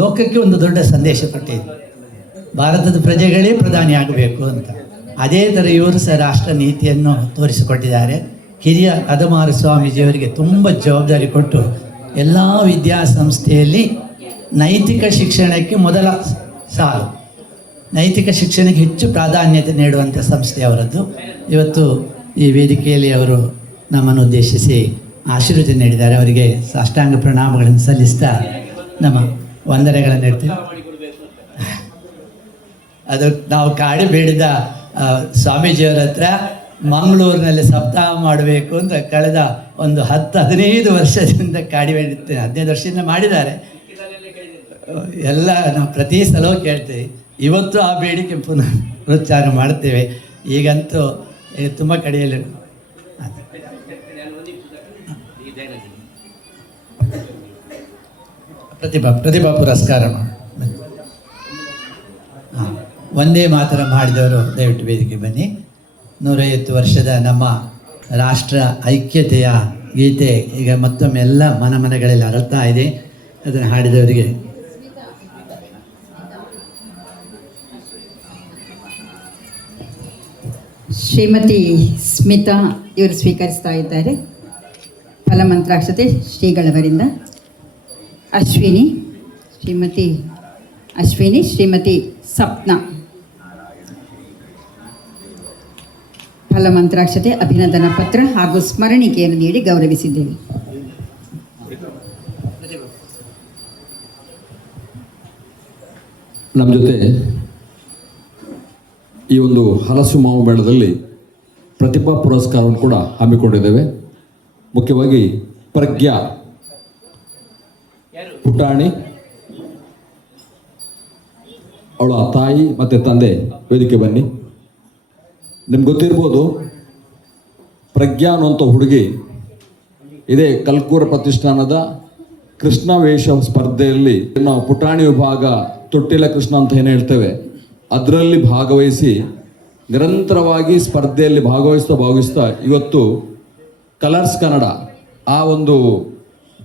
ಲೋಕಕ್ಕೆ ಒಂದು ದೊಡ್ಡ ಸಂದೇಶ ಕೊಟ್ಟಿದ್ದರು, ಭಾರತದ ಪ್ರಜೆಗಳೇ ಪ್ರಧಾನಿ ಆಗಬೇಕು ಅಂತ. ಅದೇ ಥರ ಇವರು ಸಹ ರಾಷ್ಟ್ರ ನೀತಿಯನ್ನು ತೋರಿಸಿಕೊಟ್ಟಿದ್ದಾರೆ. ಹಿರಿಯ ಅದಮಾರು ಸ್ವಾಮೀಜಿಯವರಿಗೆ ತುಂಬ ಜವಾಬ್ದಾರಿ ಕೊಟ್ಟು ಎಲ್ಲ ವಿದ್ಯಾಸಂಸ್ಥೆಯಲ್ಲಿ ನೈತಿಕ ಶಿಕ್ಷಣಕ್ಕೆ ಮೊದಲ ಸಾಲು, ನೈತಿಕ ಶಿಕ್ಷಣಕ್ಕೆ ಹೆಚ್ಚು ಪ್ರಾಧಾನ್ಯತೆ ನೀಡುವಂಥ ಸಂಸ್ಥೆ ಅವರದ್ದು. ಇವತ್ತು ಈ ವೇದಿಕೆಯಲ್ಲಿ ಅವರು ನಮ್ಮನ್ನು ಉದ್ದೇಶಿಸಿ ಆಶೀರ್ವಚನೆ ನೀಡಿದ್ದಾರೆ. ಅವರಿಗೆ ಸಾಷ್ಟಾಂಗ ಪ್ರಣಾಮಗಳನ್ನು ಸಲ್ಲಿಸ್ತಾ ನಮ್ಮ ವಂದನೆಗಳನ್ನು ನೀಡ್ತೀವಿ. ಅದು ನಾವು ಕಾಡಿ ಬೇಡಿದ ಸ್ವಾಮೀಜಿಯವರ ಹತ್ರ ಮಂಗಳೂರಿನಲ್ಲಿ ಸಪ್ತಾಹ ಮಾಡಬೇಕು ಅಂತ ಕಳೆದ ಒಂದು 10-15 ವರ್ಷದಿಂದ ಕಾಡಿ ಬೇಡಿರ್ತೇನೆ. 15 ವರ್ಷದಿಂದ ಮಾಡಿದ್ದಾರೆ. ಎಲ್ಲ ನಾವು ಪ್ರತಿ ಸಲವೂ ಕೇಳ್ತೇವೆ. ಇವತ್ತು ಆ ಬೇಡಿಕೆ ಪುನಃ ಪ್ರೋತ್ಸಾಹ ಮಾಡ್ತೇವೆ. ಈಗಂತೂ ತುಂಬ ಕಡೆಯಲ್ಲಿ ಪ್ರತಿಭಾ ಪುರಸ್ಕಾರ ಮಾಡಿ. ಹಾಂ, ಒಂದೇ ಮಾತರಂ ಹಾಡಿದವರು ದಯವಿಟ್ಟು ವೇದಿಕೆ ಬನ್ನಿ. 150 ವರ್ಷದ ನಮ್ಮ ರಾಷ್ಟ್ರ ಐಕ್ಯತೆಯ ಗೀತೆ ಈಗ ಮತ್ತೊಮ್ಮೆ ಎಲ್ಲ ಮನೆಗಳಲ್ಲಿ ಅರಳ್ತಾ ಇದೆ. ಅದನ್ನು ಹಾಡಿದವರಿಗೆ ಶ್ರೀಮತಿ ಸ್ಮಿತಾ ಇವರು ಸ್ವೀಕರಿಸ್ತಾ ಇದ್ದಾರೆ. ಫಲಮಂತ್ರಾಕ್ಷತೆ ಶ್ರೀಗಳವರಿಂದ ಅಶ್ವಿನಿ, ಶ್ರೀಮತಿ ಸಪ್ನ ಫಲಮಂತ್ರಾಕ್ಷತೆ ಅಭಿನಂದನಾ ಪತ್ರ ಹಾಗೂ ಸ್ಮರಣಿಕೆಯನ್ನು ನೀಡಿ ಗೌರವಿಸಿದ್ದೇವೆ. ನಮ್ಮ ಜೊತೆ ಈ ಒಂದು ಹಲಸು ಮಾವು ಮೇಳದಲ್ಲಿ ಪ್ರತಿಭಾ ಪುರಸ್ಕಾರವನ್ನು ಕೂಡ ಹಮ್ಮಿಕೊಂಡಿದ್ದೇವೆ. ಮುಖ್ಯವಾಗಿ ಪ್ರಜ್ಞಾ ಪುಟಾಣಿ, ಅವಳ ತಾಯಿ ಮತ್ತು ತಂದೆ ವೇದಿಕೆ ಬನ್ನಿ. ನಿಮ್ಗೆ ಗೊತ್ತಿರ್ಬೋದು, ಪ್ರಜ್ಞಾ ಅನ್ನುವಂಥ ಹುಡುಗಿ ಇದೇ ಕಲ್ಕೂರ ಪ್ರತಿಷ್ಠಾನದ ಕೃಷ್ಣ ವೇಷ ಸ್ಪರ್ಧೆಯಲ್ಲಿ ನಾವು ಪುಟಾಣಿ ವಿಭಾಗ ತೊಟ್ಟಿಲ ಕೃಷ್ಣ ಅಂತ ಏನು ಹೇಳ್ತೇವೆ, ಅದರಲ್ಲಿ ಭಾಗವಹಿಸಿ ನಿರಂತರವಾಗಿ ಸ್ಪರ್ಧೆಯಲ್ಲಿ ಭಾಗವಹಿಸ್ತಾ ಇವತ್ತು ಕಲರ್ಸ್ ಕನ್ನಡ ಆ ಒಂದು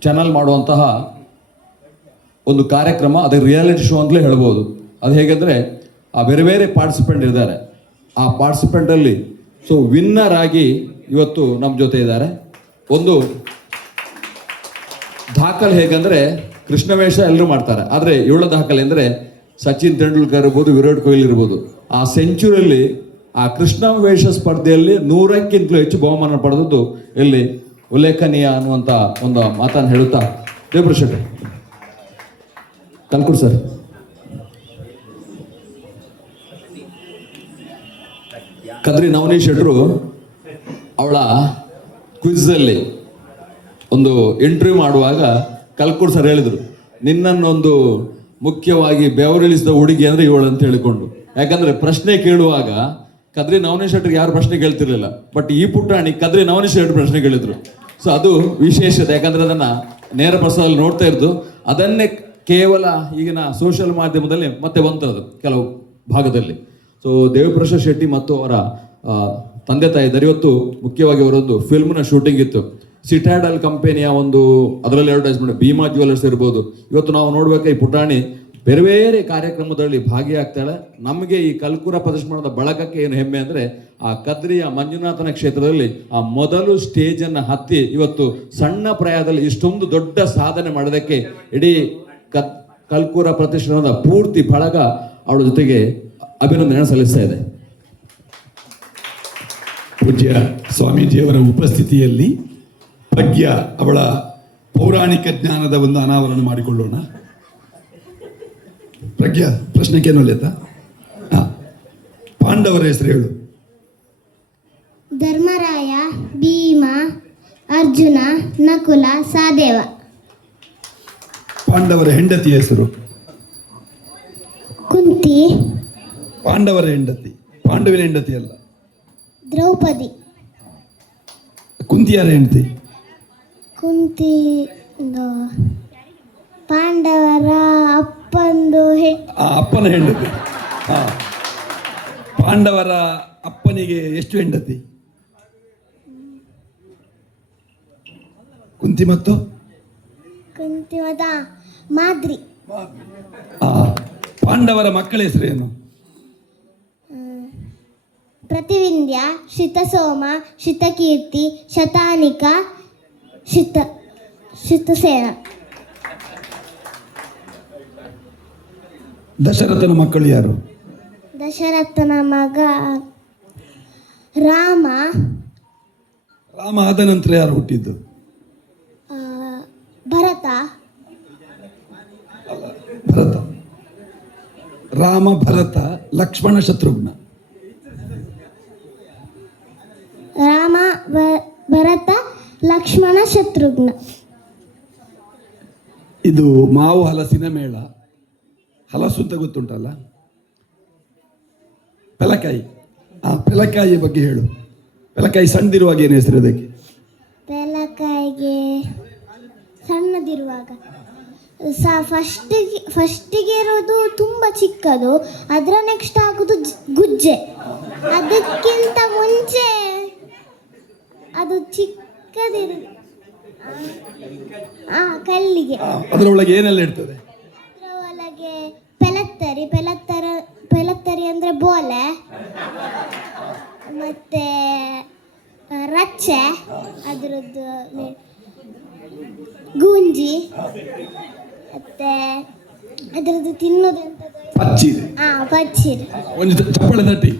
ಚಾನಲ್ ಮಾಡುವಂತಹ ಒಂದು ಕಾರ್ಯಕ್ರಮ, ಅದು ರಿಯಾಲಿಟಿ ಶೋ ಅಂತಲೇ ಹೇಳ್ಬೋದು. ಅದು ಹೇಗೆಂದರೆ ಆ ಬೇರೆ ಬೇರೆ ಪಾರ್ಟಿಸಿಪೆಂಟ್ ಇದ್ದಾರೆ. ಆ ಪಾರ್ಟಿಸಿಪೆಂಟಲ್ಲಿ ವಿನ್ನರ್ ಆಗಿ ಇವತ್ತು ನಮ್ಮ ಜೊತೆ ಇದ್ದಾರೆ. ಒಂದು ದಾಖಲೆ ಹೇಗಂದರೆ ಕೃಷ್ಣವೇಷ ಎಲ್ಲರೂ ಮಾಡ್ತಾರೆ, ಆದರೆ ಇವಳ ದಾಖಲೆ ಅಂದರೆ ಸಚಿನ್ ತೆಂಡೂಲ್ಕರ್ ಇರ್ಬೋದು, ವಿರಾಟ್ ಕೊಹ್ಲಿ ಇರ್ಬೋದು. ಆ ಸೆಂಚುರಿಯಲ್ಲಿ ಆ ಕೃಷ್ಣ ವೇಷ ಸ್ಪರ್ಧೆಯಲ್ಲಿ 100ಕ್ಕಿಂತಲೂ ಹೆಚ್ಚು ಬಹುಮಾನ ಪಡೆದದ್ದು ಇಲ್ಲಿ ಉಲ್ಲೇಖನೀಯ ಅನ್ನುವಂಥ ಒಂದು ಮಾತನ್ನು ಹೇಳುತ್ತಾ ದೇವ್ರ ಶೆಟ್ಟಿ ಕಲ್ಕೂರ್ ಸರ್. ಕದ್ರಿ ನವನೀಶ್ ಶೆಟ್ರು ಅವಳ ಕ್ವಿಝಲ್ಲಿ ಒಂದು ಇಂಟರ್ವ್ಯೂ ಮಾಡುವಾಗ ಕಲ್ಕೂರ್ ಸರ್ ಹೇಳಿದರು, ನಿನ್ನನ್ನೊಂದು ಮುಖ್ಯವಾಗಿ ಬೆವರಿಳಿಸಿದ ಹುಡುಗಿ ಅಂದರೆ ಇವಳು ಅಂತ ಹೇಳಿಕೊಂಡು. ಯಾಕಂದರೆ ಪ್ರಶ್ನೆ ಕೇಳುವಾಗ ಕದ್ರಿ ನವನೀಶ್ ಶೆಟ್ರಿಗೆ ಯಾರು ಪ್ರಶ್ನೆ ಕೇಳ್ತಿರ್ಲಿಲ್ಲ, ಬಟ್ ಈ ಪುಟಾಣಿ ಕದ್ರಿ ನವನೀಶ್ ಶೆಟ್ರು ಪ್ರಶ್ನೆ ಕೇಳಿದ್ರು. ಸೊ ಅದು ವಿಶೇಷತೆ, ಯಾಕಂದರೆ ಅದನ್ನು ನೇರ ಪ್ರಸಾರದಲ್ಲಿ ನೋಡ್ತಾ ಇರೋದು. ಅದನ್ನೇ ಕೇವಲ ಈಗಿನ ಸೋಷಿಯಲ್ ಮಾಧ್ಯಮದಲ್ಲಿ ಮತ್ತೆ ಬಂತದ್ದು ಕೆಲವು ಭಾಗದಲ್ಲಿ. ಸೊ ದೇವಪ್ರಸಾದ್ ಶೆಟ್ಟಿ ಮತ್ತು ಅವರ ತಂದೆ ತಾಯಿ ಇದ್ದಾರೆ. ಇವತ್ತು ಮುಖ್ಯವಾಗಿ ಅವರೊಂದು ಫಿಲ್ಮ್ನ ಶೂಟಿಂಗ್ ಇತ್ತು. ಸಿಟಾಡಲ್ ಕಂಪನಿಯ ಒಂದು ಅದರಲ್ಲಿ ಅಡ್ವರ್ಟೈಸ್ಮೆಂಟ್, ಭೀಮಾ ಜ್ಯುವೆಲರ್ಸ್ ಇರ್ಬೋದು. ಇವತ್ತು ನಾವು ನೋಡ್ಬೇಕು, ಈ ಪುಟಾಣಿ ಬೇರೆ ಬೇರೆ ಕಾರ್ಯಕ್ರಮದಲ್ಲಿ ಭಾಗಿಯಾಗ್ತಾಳೆ. ನಮಗೆ ಈ ಕಲ್ಕೂರ ಪ್ರದರ್ಶನದ ಬಳಗಕ್ಕೆ ಏನು ಹೆಮ್ಮೆ ಅಂದರೆ, ಆ ಕದ್ರಿಯ ಮಂಜುನಾಥನ ಕ್ಷೇತ್ರದಲ್ಲಿ ಆ ಮೊದಲು ಸ್ಟೇಜನ್ನು ಹತ್ತಿ ಇವತ್ತು ಸಣ್ಣ ಪ್ರಾಯದಲ್ಲಿ ಇಷ್ಟೊಂದು ದೊಡ್ಡ ಸಾಧನೆ ಮಾಡೋದಕ್ಕೆ ಇಡೀ ಕಲ್ಕೂರ ಪ್ರತಿಷ್ಠಾನದ ಪೂರ್ತಿ ಬಳಗ ಅವಳ ಜೊತೆಗೆ ಅಭಿನಂದನೆ ಸಲ್ಲಿಸ್ತಾ ಇದೆ. ಪೂಜ್ಯ ಸ್ವಾಮೀಜಿಯವರ ಉಪಸ್ಥಿತಿಯಲ್ಲಿ ಪ್ರಜ್ಞಾ ಅವಳ ಪೌರಾಣಿಕ ಜ್ಞಾನದ ಒಂದು ಅನಾವರಣ ಮಾಡಿಕೊಳ್ಳೋಣ. ಪ್ರಜ್ಞಾ, ಪ್ರಶ್ನೆಗೇನು ಲೇತಾ? ಪಾಂಡವರ ಹೆಸರು ಹೇಳು. ಧರ್ಮರಾಯ, ಭೀಮ, ಅರ್ಜುನ, ನಕುಲ, ಸಹದೇವ. ಪಾಂಡವರ ಹೆಂಡತಿ ಹೆಸರು? ಕುಂತಿ. ಪಾಂಡವರ ಹೆಂಡತಿ, ಪಾಂಡವಿನ ಹೆಂಡತಿ ಅಲ್ಲ. ದ್ರೌಪದಿ. ಕುಂತಿಯರ ಹೆಂಡತಿ? ಕುಂತಿ ಪಾಂಡವರ ಅಪ್ಪನ ಹೆಂಡತಿ. ಪಾಂಡವರ ಅಪ್ಪನಿಗೆ ಎಷ್ಟು ಹೆಂಡತಿ? ಕುಂತಿ ಮತ್ತು ಮಾದ್ರಿ. ಪಾಂಡವರ ಮಕ್ಕಳ ಹೆಸರೇನು? ಪ್ರತಿವಿಂಧ್ಯ, ಶ್ರಿತಸೋಮ, ಶ್ರಿತಕೀರ್ತಿ, ಶತಾನಿಕ, ಶ್ರಿತಸೇನ. ದಶರಥನ ಮಕ್ಕಳು ಯಾರು? ದಶರಥನ ಮಗ ರಾಮ. ರಾಮ ಆದ ನಂತರ ಯಾರು ಹುಟ್ಟಿದ್ದು? ಭರತ. ಭರತ. ರಾಮ, ಭರತ, ಲಕ್ಷ್ಮಣ, ಶತ್ರುಘ್ನ. ರಾಮ, ಭರತ, ಲಕ್ಷ್ಮಣ, ಶತ್ರುಘ್ನ. ಇದು ಮಾವು ಹಲಸಿನ ಮೇಳ. ಹಲಸು ಅಂತ ಗೊತ್ತುಂಟಲ್ಲ, ಪೆಲಕಾಯಿ. ಪೆಲಕಾಯಿ ಬಗ್ಗೆ ಹೇಳು. ಪೆಲಕಾಯಿ ಸಣ್ಣದಿರುವಾಗ ಏನು ಹೆಸರು ಅದಕ್ಕೆ? ಪೆಲಕಾಯಿಗೆ ಸಣ್ಣದಿರುವಾಗ ಫಸ್ಟಿಗೆ ಇರೋದು ತುಂಬ ಚಿಕ್ಕದು, ಅದರ ನೆಕ್ಸ್ಟ್ ಆಗೋದು ಗುಜ್ಜೆ, ಅದಕ್ಕಿಂತ ಮುಂಚೆ ಅದು ಚಿಕ್ಕದಿರು ಕಲ್ಲಿಗೆ. ಅದರೊಳಗೆ ಏನೆಲ್ಲ ಇರ್ತದೆ? ಅದರ ಒಳಗೆ ಪೆಲತ್ತರಿ ಅಂದರೆ ಬೋಲೆ, ಮತ್ತೆ ರಚ್ಚೆ, ಅದರದ್ದು ಗೂಂಜಿ, ಮತ್ತೆ ಅದರದ್ದು ತಿನ್ನೋದು ಪಚ್ಚಿದೆ. ಪಚ್ಚಿದೆ. ಒಂದು ಚಪ್ಪಳೆ ತಟ್ಟಿ.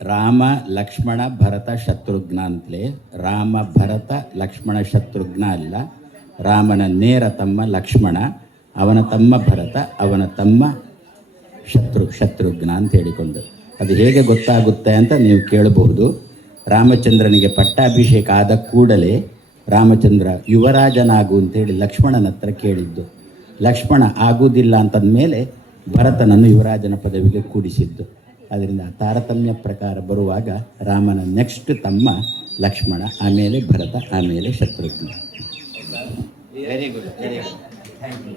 ರಾಮ ಲಕ್ಷ್ಮಣ ಭರತ ಶತ್ರುಘ್ನ ಅಂತಲೇ, ರಾಮ ಭರತ ಲಕ್ಷ್ಮಣ ಶತ್ರುಘ್ನ ಅಲ್ಲ, ರಾಮನ ನೇರ ತಮ್ಮ ಲಕ್ಷ್ಮಣ, ಅವನ ತಮ್ಮ ಭರತ, ಅವನ ತಮ್ಮ ಶತ್ರುಘ್ನ ಅಂತ ಹೇಳಿಕೊಂಡು. ಅದು ಹೇಗೆ ಗೊತ್ತಾಗುತ್ತೆ ಅಂತ ನೀವು ಕೇಳಬಹುದು. ರಾಮಚಂದ್ರನಿಗೆ ಪಟ್ಟಾಭಿಷೇಕ ಆದ ಕೂಡಲೇ ರಾಮಚಂದ್ರ ಯುವರಾಜನಾಗು ಅಂತೇಳಿ ಲಕ್ಷ್ಮಣನ ಹತ್ರ ಕೇಳಿದ್ದು. ಲಕ್ಷ್ಮಣ ಆಗುವುದಿಲ್ಲ ಅಂತಂದಮೇಲೆ ಭರತನನ್ನು ಯುವರಾಜನ ಪದವಿಗೆ ಕೂಡಿಸಿದ್ದು. ಅದರಿಂದ ತಾರತಮ್ಯ ಪ್ರಕಾರ ಬರುವಾಗ ರಾಮನ ನೆಕ್ಸ್ಟ್ ತಮ್ಮ ಲಕ್ಷ್ಮಣ, ಆಮೇಲೆ ಭರತ, ಆಮೇಲೆ Shatrughna. Very good, very good, thank you.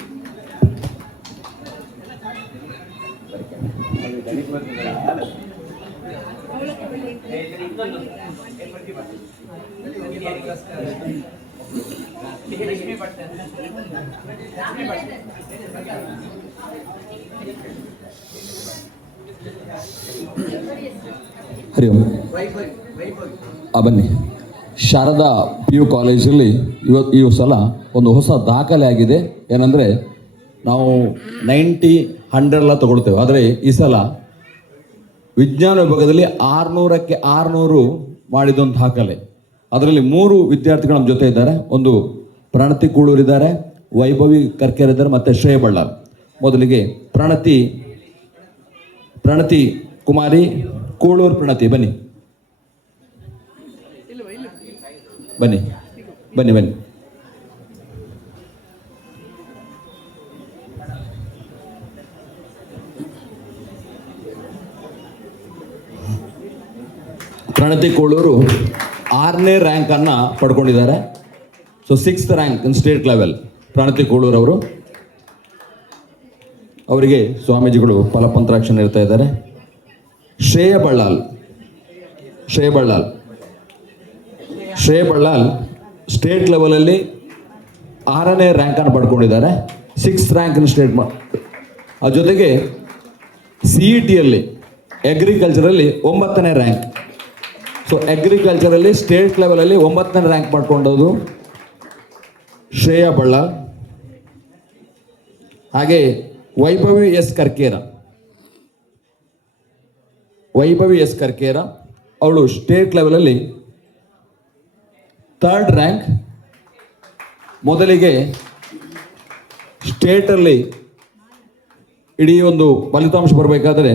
Hari Om. ಬನ್ನಿ. ಶಾರದಾ PU ಕಾಲೇಜಲ್ಲಿ ಈ ಸಲ ಒಂದು ಹೊಸ ದಾಖಲೆ ಆಗಿದೆ. ಏನಂದರೆ ನಾವು 90, 100 ತಗೊಳ್ತೇವೆ, ಆದರೆ ಈ ಸಲ ವಿಜ್ಞಾನ ವಿಭಾಗದಲ್ಲಿ 600ಕ್ಕೆ 600 ಮಾಡಿದೊಂದು ದಾಖಲೆ. ಅದರಲ್ಲಿ 3 ವಿದ್ಯಾರ್ಥಿಗಳು ನಮ್ಮ ಜೊತೆ ಇದ್ದಾರೆ. ಒಂದು ಪ್ರಣತಿ ಕೂಳೂರು ಇದ್ದಾರೆ, ವೈಭವಿ ಕರ್ಕೇರ್ ಇದ್ದಾರೆ, ಮತ್ತು ಶ್ರೇಯ ಬಳ್ಳಾರ್. ಮೊದಲಿಗೆ ಪ್ರಣತಿ ಕುಮಾರಿ ಕೂಳೂರು. ಪ್ರಣತಿ ಬನ್ನಿ ಬನ್ನಿ ಬನ್ನಿ ಬನ್ನಿ. ಪ್ರಣತಿ ಕೂಳೂರು 6ನೇ ರ್ಯಾಂಕನ್ನು ಪಡ್ಕೊಂಡಿದ್ದಾರೆ. So 6th rank in state level Pranati Kuloor ಅವರು. ಅವರಿಗೆ ಸ್ವಾಮೀಜಿಗಳು ಫಲಪಂತ್ರಾಕ್ಷಣ ಇರ್ತಾ ಇದ್ದಾರೆ. ಶ್ರೇಯ ಬಳ್ಳಾಲ್ ಸ್ಟೇಟ್ ಲೆವೆಲಲ್ಲಿ 6ನೇ ರ್ಯಾಂಕನ್ನು ಪಡ್ಕೊಂಡಿದ್ದಾರೆ. 6th rank in state. ಅದ್ರ ಜೊತೆಗೆ CETಯಲ್ಲಿ ಅಗ್ರಿಕಲ್ಚರಲ್ಲಿ 9ನೇ ರ್ಯಾಂಕ್. ಸೊ ಅಗ್ರಿಕಲ್ಚರಲ್ಲಿ ಸ್ಟೇಟ್ ಲೆವೆಲಲ್ಲಿ 9ನೇ ರ್ಯಾಂಕ್ ಮಾಡ್ಕೊಂಡೋದು ಶ್ರೇಯ ಬಳ್ಳಾಲ್. ಹಾಗೆ ವೈಭವಿ ಎಸ್ ಕರ್ಕೇರ ಅವಳು ಸ್ಟೇಟ್ ಲೆವೆಲಲ್ಲಿ 3rd ರ್ಯಾಂಕ್. ಮೊದಲಿಗೆ ಸ್ಟೇಟಲ್ಲಿ ಇಡೀ ಒಂದು ಫಲಿತಾಂಶ ಬರಬೇಕಾದ್ರೆ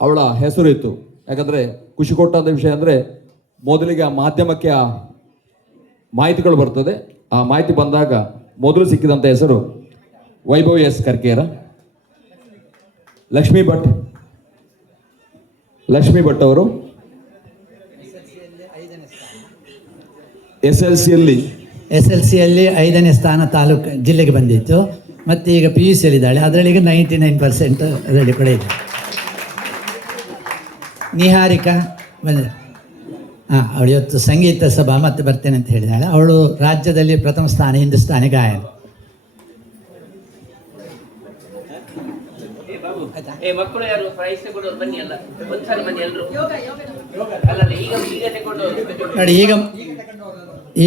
ಅವಳ ಹೆಸರು ಇತ್ತು. ಯಾಕಂದರೆ ಖುಷಿ ಕೊಟ್ಟಂಥ ವಿಷಯ ಅಂದರೆ ಮೊದಲಿಗೆ ಆ ಮಾಧ್ಯಮಕ್ಕೆ ಆ ಮಾಹಿತಿಗಳು ಬರ್ತದೆ. ಆ ಮಾಹಿತಿ ಬಂದಾಗ ಮೊದಲು ಸಿಕ್ಕಿದಂಥ ಹೆಸರು ವೈಭವಿ ಎಸ್ ಕರ್ಕೇರ. ಲಕ್ಷ್ಮೀ ಭಟ್ ಅವರು SLCಯಲ್ಲಿ 5ನೇ ಸ್ಥಾನ ತಾಲೂಕು ಜಿಲ್ಲೆಗೆ ಬಂದಿತ್ತು. ಮತ್ತು ಈಗ PUCಯಲ್ಲಿ ಇದ್ದಾಳೆ. ಅದರಲ್ಲಿ ಈಗ 99% ಅದರಲ್ಲಿ ಕೂಡ ಇದೆ. ನಿಹಾರಿಕಾ ಬಂದ ಅವಳು ಇವತ್ತು ಸಂಗೀತ ಸಭಾ ಮತ್ತೆ ಬರ್ತೇನೆ ಅಂತ ಹೇಳಿದಾಳೆ. ಅವಳು ರಾಜ್ಯದಲ್ಲಿ ಪ್ರಥಮ ಸ್ಥಾನ ಹಿಂದೂಸ್ತಾನಿ ಗಾಯನ. ಮಕ್ಕಳು ಯಾರು ಪ್ರೈಸ್ ಕೊಡೋರು ಬನ್ನಿ, ಅಲ್ಲ ಒಂದ್ಸಲ ಬನ್ನಿ ಎಲ್ಲರೂ. ನೋಡಿ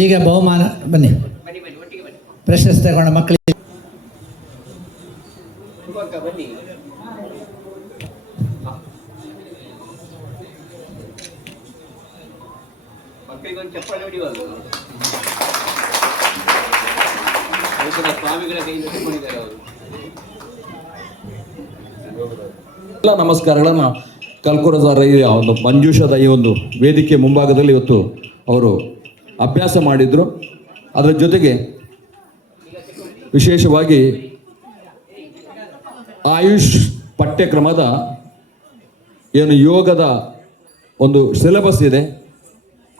ಈಗ ಬಹುಮಾನ ಬನ್ನಿ, ಪ್ರಶಸ್ತಿ ತಗೊಂಡ ಮಕ್ಕಳಿಗೆ ಬನ್ನಿ. ಮಕ್ಕಳಿಗೊಂದು ಚಪ್ಪಾಳೆ ಹೊಡಿವಾಗ ಸ್ವಾಮಿಗಳ ಕೈಯಿಂದ ತಗೊಂಡಿದ್ದಾರೆ ಅವರು. ಎಲ್ಲ ನಮಸ್ಕಾರಗಳನ್ನು ಕಲ್ಕುರದಾರ ಈ ಒಂದು ಮಂಜೂಷದ ಈ ಒಂದು ವೇದಿಕೆ ಮುಂಭಾಗದಲ್ಲಿ ಇವತ್ತು ಅವರು ಅಭ್ಯಾಸ ಮಾಡಿದರು. ಅದರ ಜೊತೆಗೆ ವಿಶೇಷವಾಗಿ ಆಯುಷ್ ಪಠ್ಯಕ್ರಮದ ಏನು ಯೋಗದ ಒಂದು ಸಿಲೆಬಸ್ ಇದೆ,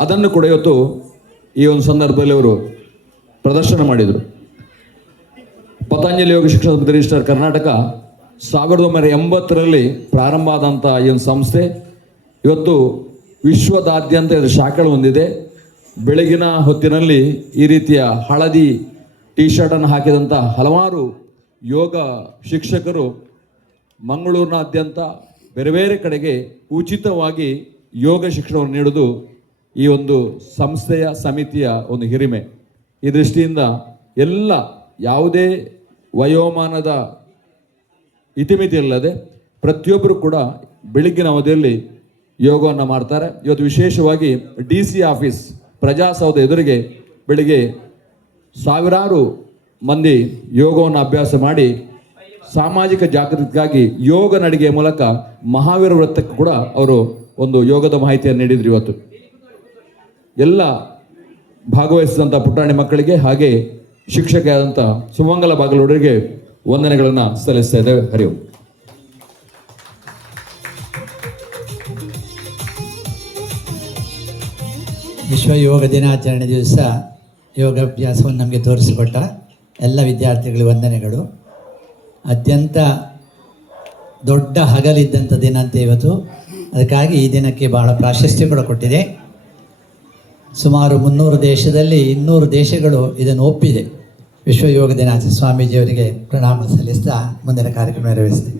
ಅದನ್ನು ಕೂಡ ಇವತ್ತು ಈ ಒಂದು ಸಂದರ್ಭದಲ್ಲಿ ಅವರು ಪ್ರದರ್ಶನ ಮಾಡಿದರು. ಪತಂಜಲಿ ಯೋಗ ಶಿಕ್ಷಣ ಸಮಿತಿ ರಿಜಿಸ್ಟರ್ ಕರ್ನಾಟಕ 1980ರಲ್ಲಿ ಪ್ರಾರಂಭ ಆದಂಥ ಈ ಒಂದು ಸಂಸ್ಥೆ ಇವತ್ತು ವಿಶ್ವದಾದ್ಯಂತ ಇದರ ಶಾಖೆಗಳು ಹೊಂದಿದೆ. ಬೆಳಗಿನ ಹೊತ್ತಿನಲ್ಲಿ ಈ ರೀತಿಯ ಹಳದಿ ಟಿ ಶರ್ಟನ್ನು ಹಾಕಿದಂಥ ಹಲವಾರು ಯೋಗ ಶಿಕ್ಷಕರು ಮಂಗಳೂರಿನಾದ್ಯಂತ ಬೇರೆ ಬೇರೆ ಕಡೆಗೆ ಉಚಿತವಾಗಿ ಯೋಗ ಶಿಕ್ಷಣವನ್ನು ನೀಡುವುದು ಈ ಒಂದು ಸಂಸ್ಥೆಯ ಸಮಿತಿಯ ಒಂದು ಹಿರಿಮೆ. ಈ ದೃಷ್ಟಿಯಿಂದ ಎಲ್ಲ ಯಾವುದೇ ವಯೋಮಾನದ ಇತಿಮಿತಿ ಇಲ್ಲದೆ ಪ್ರತಿಯೊಬ್ಬರು ಕೂಡ ಬೆಳಗ್ಗಿನ ಅವಧಿಯಲ್ಲಿ ಯೋಗವನ್ನು ಮಾಡ್ತಾರೆ. ಇವತ್ತು ವಿಶೇಷವಾಗಿ DC ಆಫೀಸ್ ಪ್ರಜಾಸೌಧ ಎದುರಿಗೆ ಬೆಳಿಗ್ಗೆ ಸಾವಿರಾರು ಮಂದಿ ಯೋಗವನ್ನು ಅಭ್ಯಾಸ ಮಾಡಿ ಸಾಮಾಜಿಕ ಜಾಗೃತಿಗಾಗಿ ಯೋಗ ನಡಿಗೆಯ ಮೂಲಕ ಮಹಾವೀರ ವೃತ್ತಕ್ಕೆ ಕೂಡ ಅವರು ಒಂದು ಯೋಗದ ಮಾಹಿತಿಯನ್ನು ನೀಡಿದ್ರು. ಇವತ್ತು ಎಲ್ಲ ಭಾಗವಹಿಸಿದಂಥ ಪುಟಾಣಿ ಮಕ್ಕಳಿಗೆ ಹಾಗೆ ಶಿಕ್ಷಕಿಯಾದಂಥ ಸುಮಂಗಲ ಬಾಗಲೋಡರಿಗೆ ವಂದನೆಗಳನ್ನು ಸಲ್ಲಿಸ್ತಾ ಇದ್ದೇವೆ. ಹರಿ ಓಂ. ವಿಶ್ವ ಯೋಗ ದಿನಾಚರಣೆ ದಿವಸ ಯೋಗಾಭ್ಯಾಸವನ್ನು ನಮಗೆ ತೋರಿಸಿಕೊಟ್ಟ ಎಲ್ಲ ವಿದ್ಯಾರ್ಥಿಗಳಿಗೆ ವಂದನೆಗಳು. ಅತ್ಯಂತ ದೊಡ್ಡ ಹಗಲಿದ್ದಂಥ ದಿನ ಅಂತ ಇವತ್ತು, ಅದಕ್ಕಾಗಿ ಈ ದಿನಕ್ಕೆ ಬಹಳ ಪ್ರಾಶಸ್ತ್ಯ ಕೂಡ ಕೊಟ್ಟಿದೆ. ಸುಮಾರು 300 ದೇಶದಲ್ಲಿ 200 ದೇಶಗಳು ಇದನ್ನು ಒಪ್ಪಿದೆ. ವಿಶ್ವ ಯೋಗ ದಿನಾಚರಣೆ ಸ್ವಾಮೀಜಿಯವರಿಗೆ ಪ್ರಣಾಮ ಸಲ್ಲಿಸ್ತಾ ಮುಂದಿನ ಕಾರ್ಯಕ್ರಮ ನೆರವೇರಿಸ್ತೀವಿ.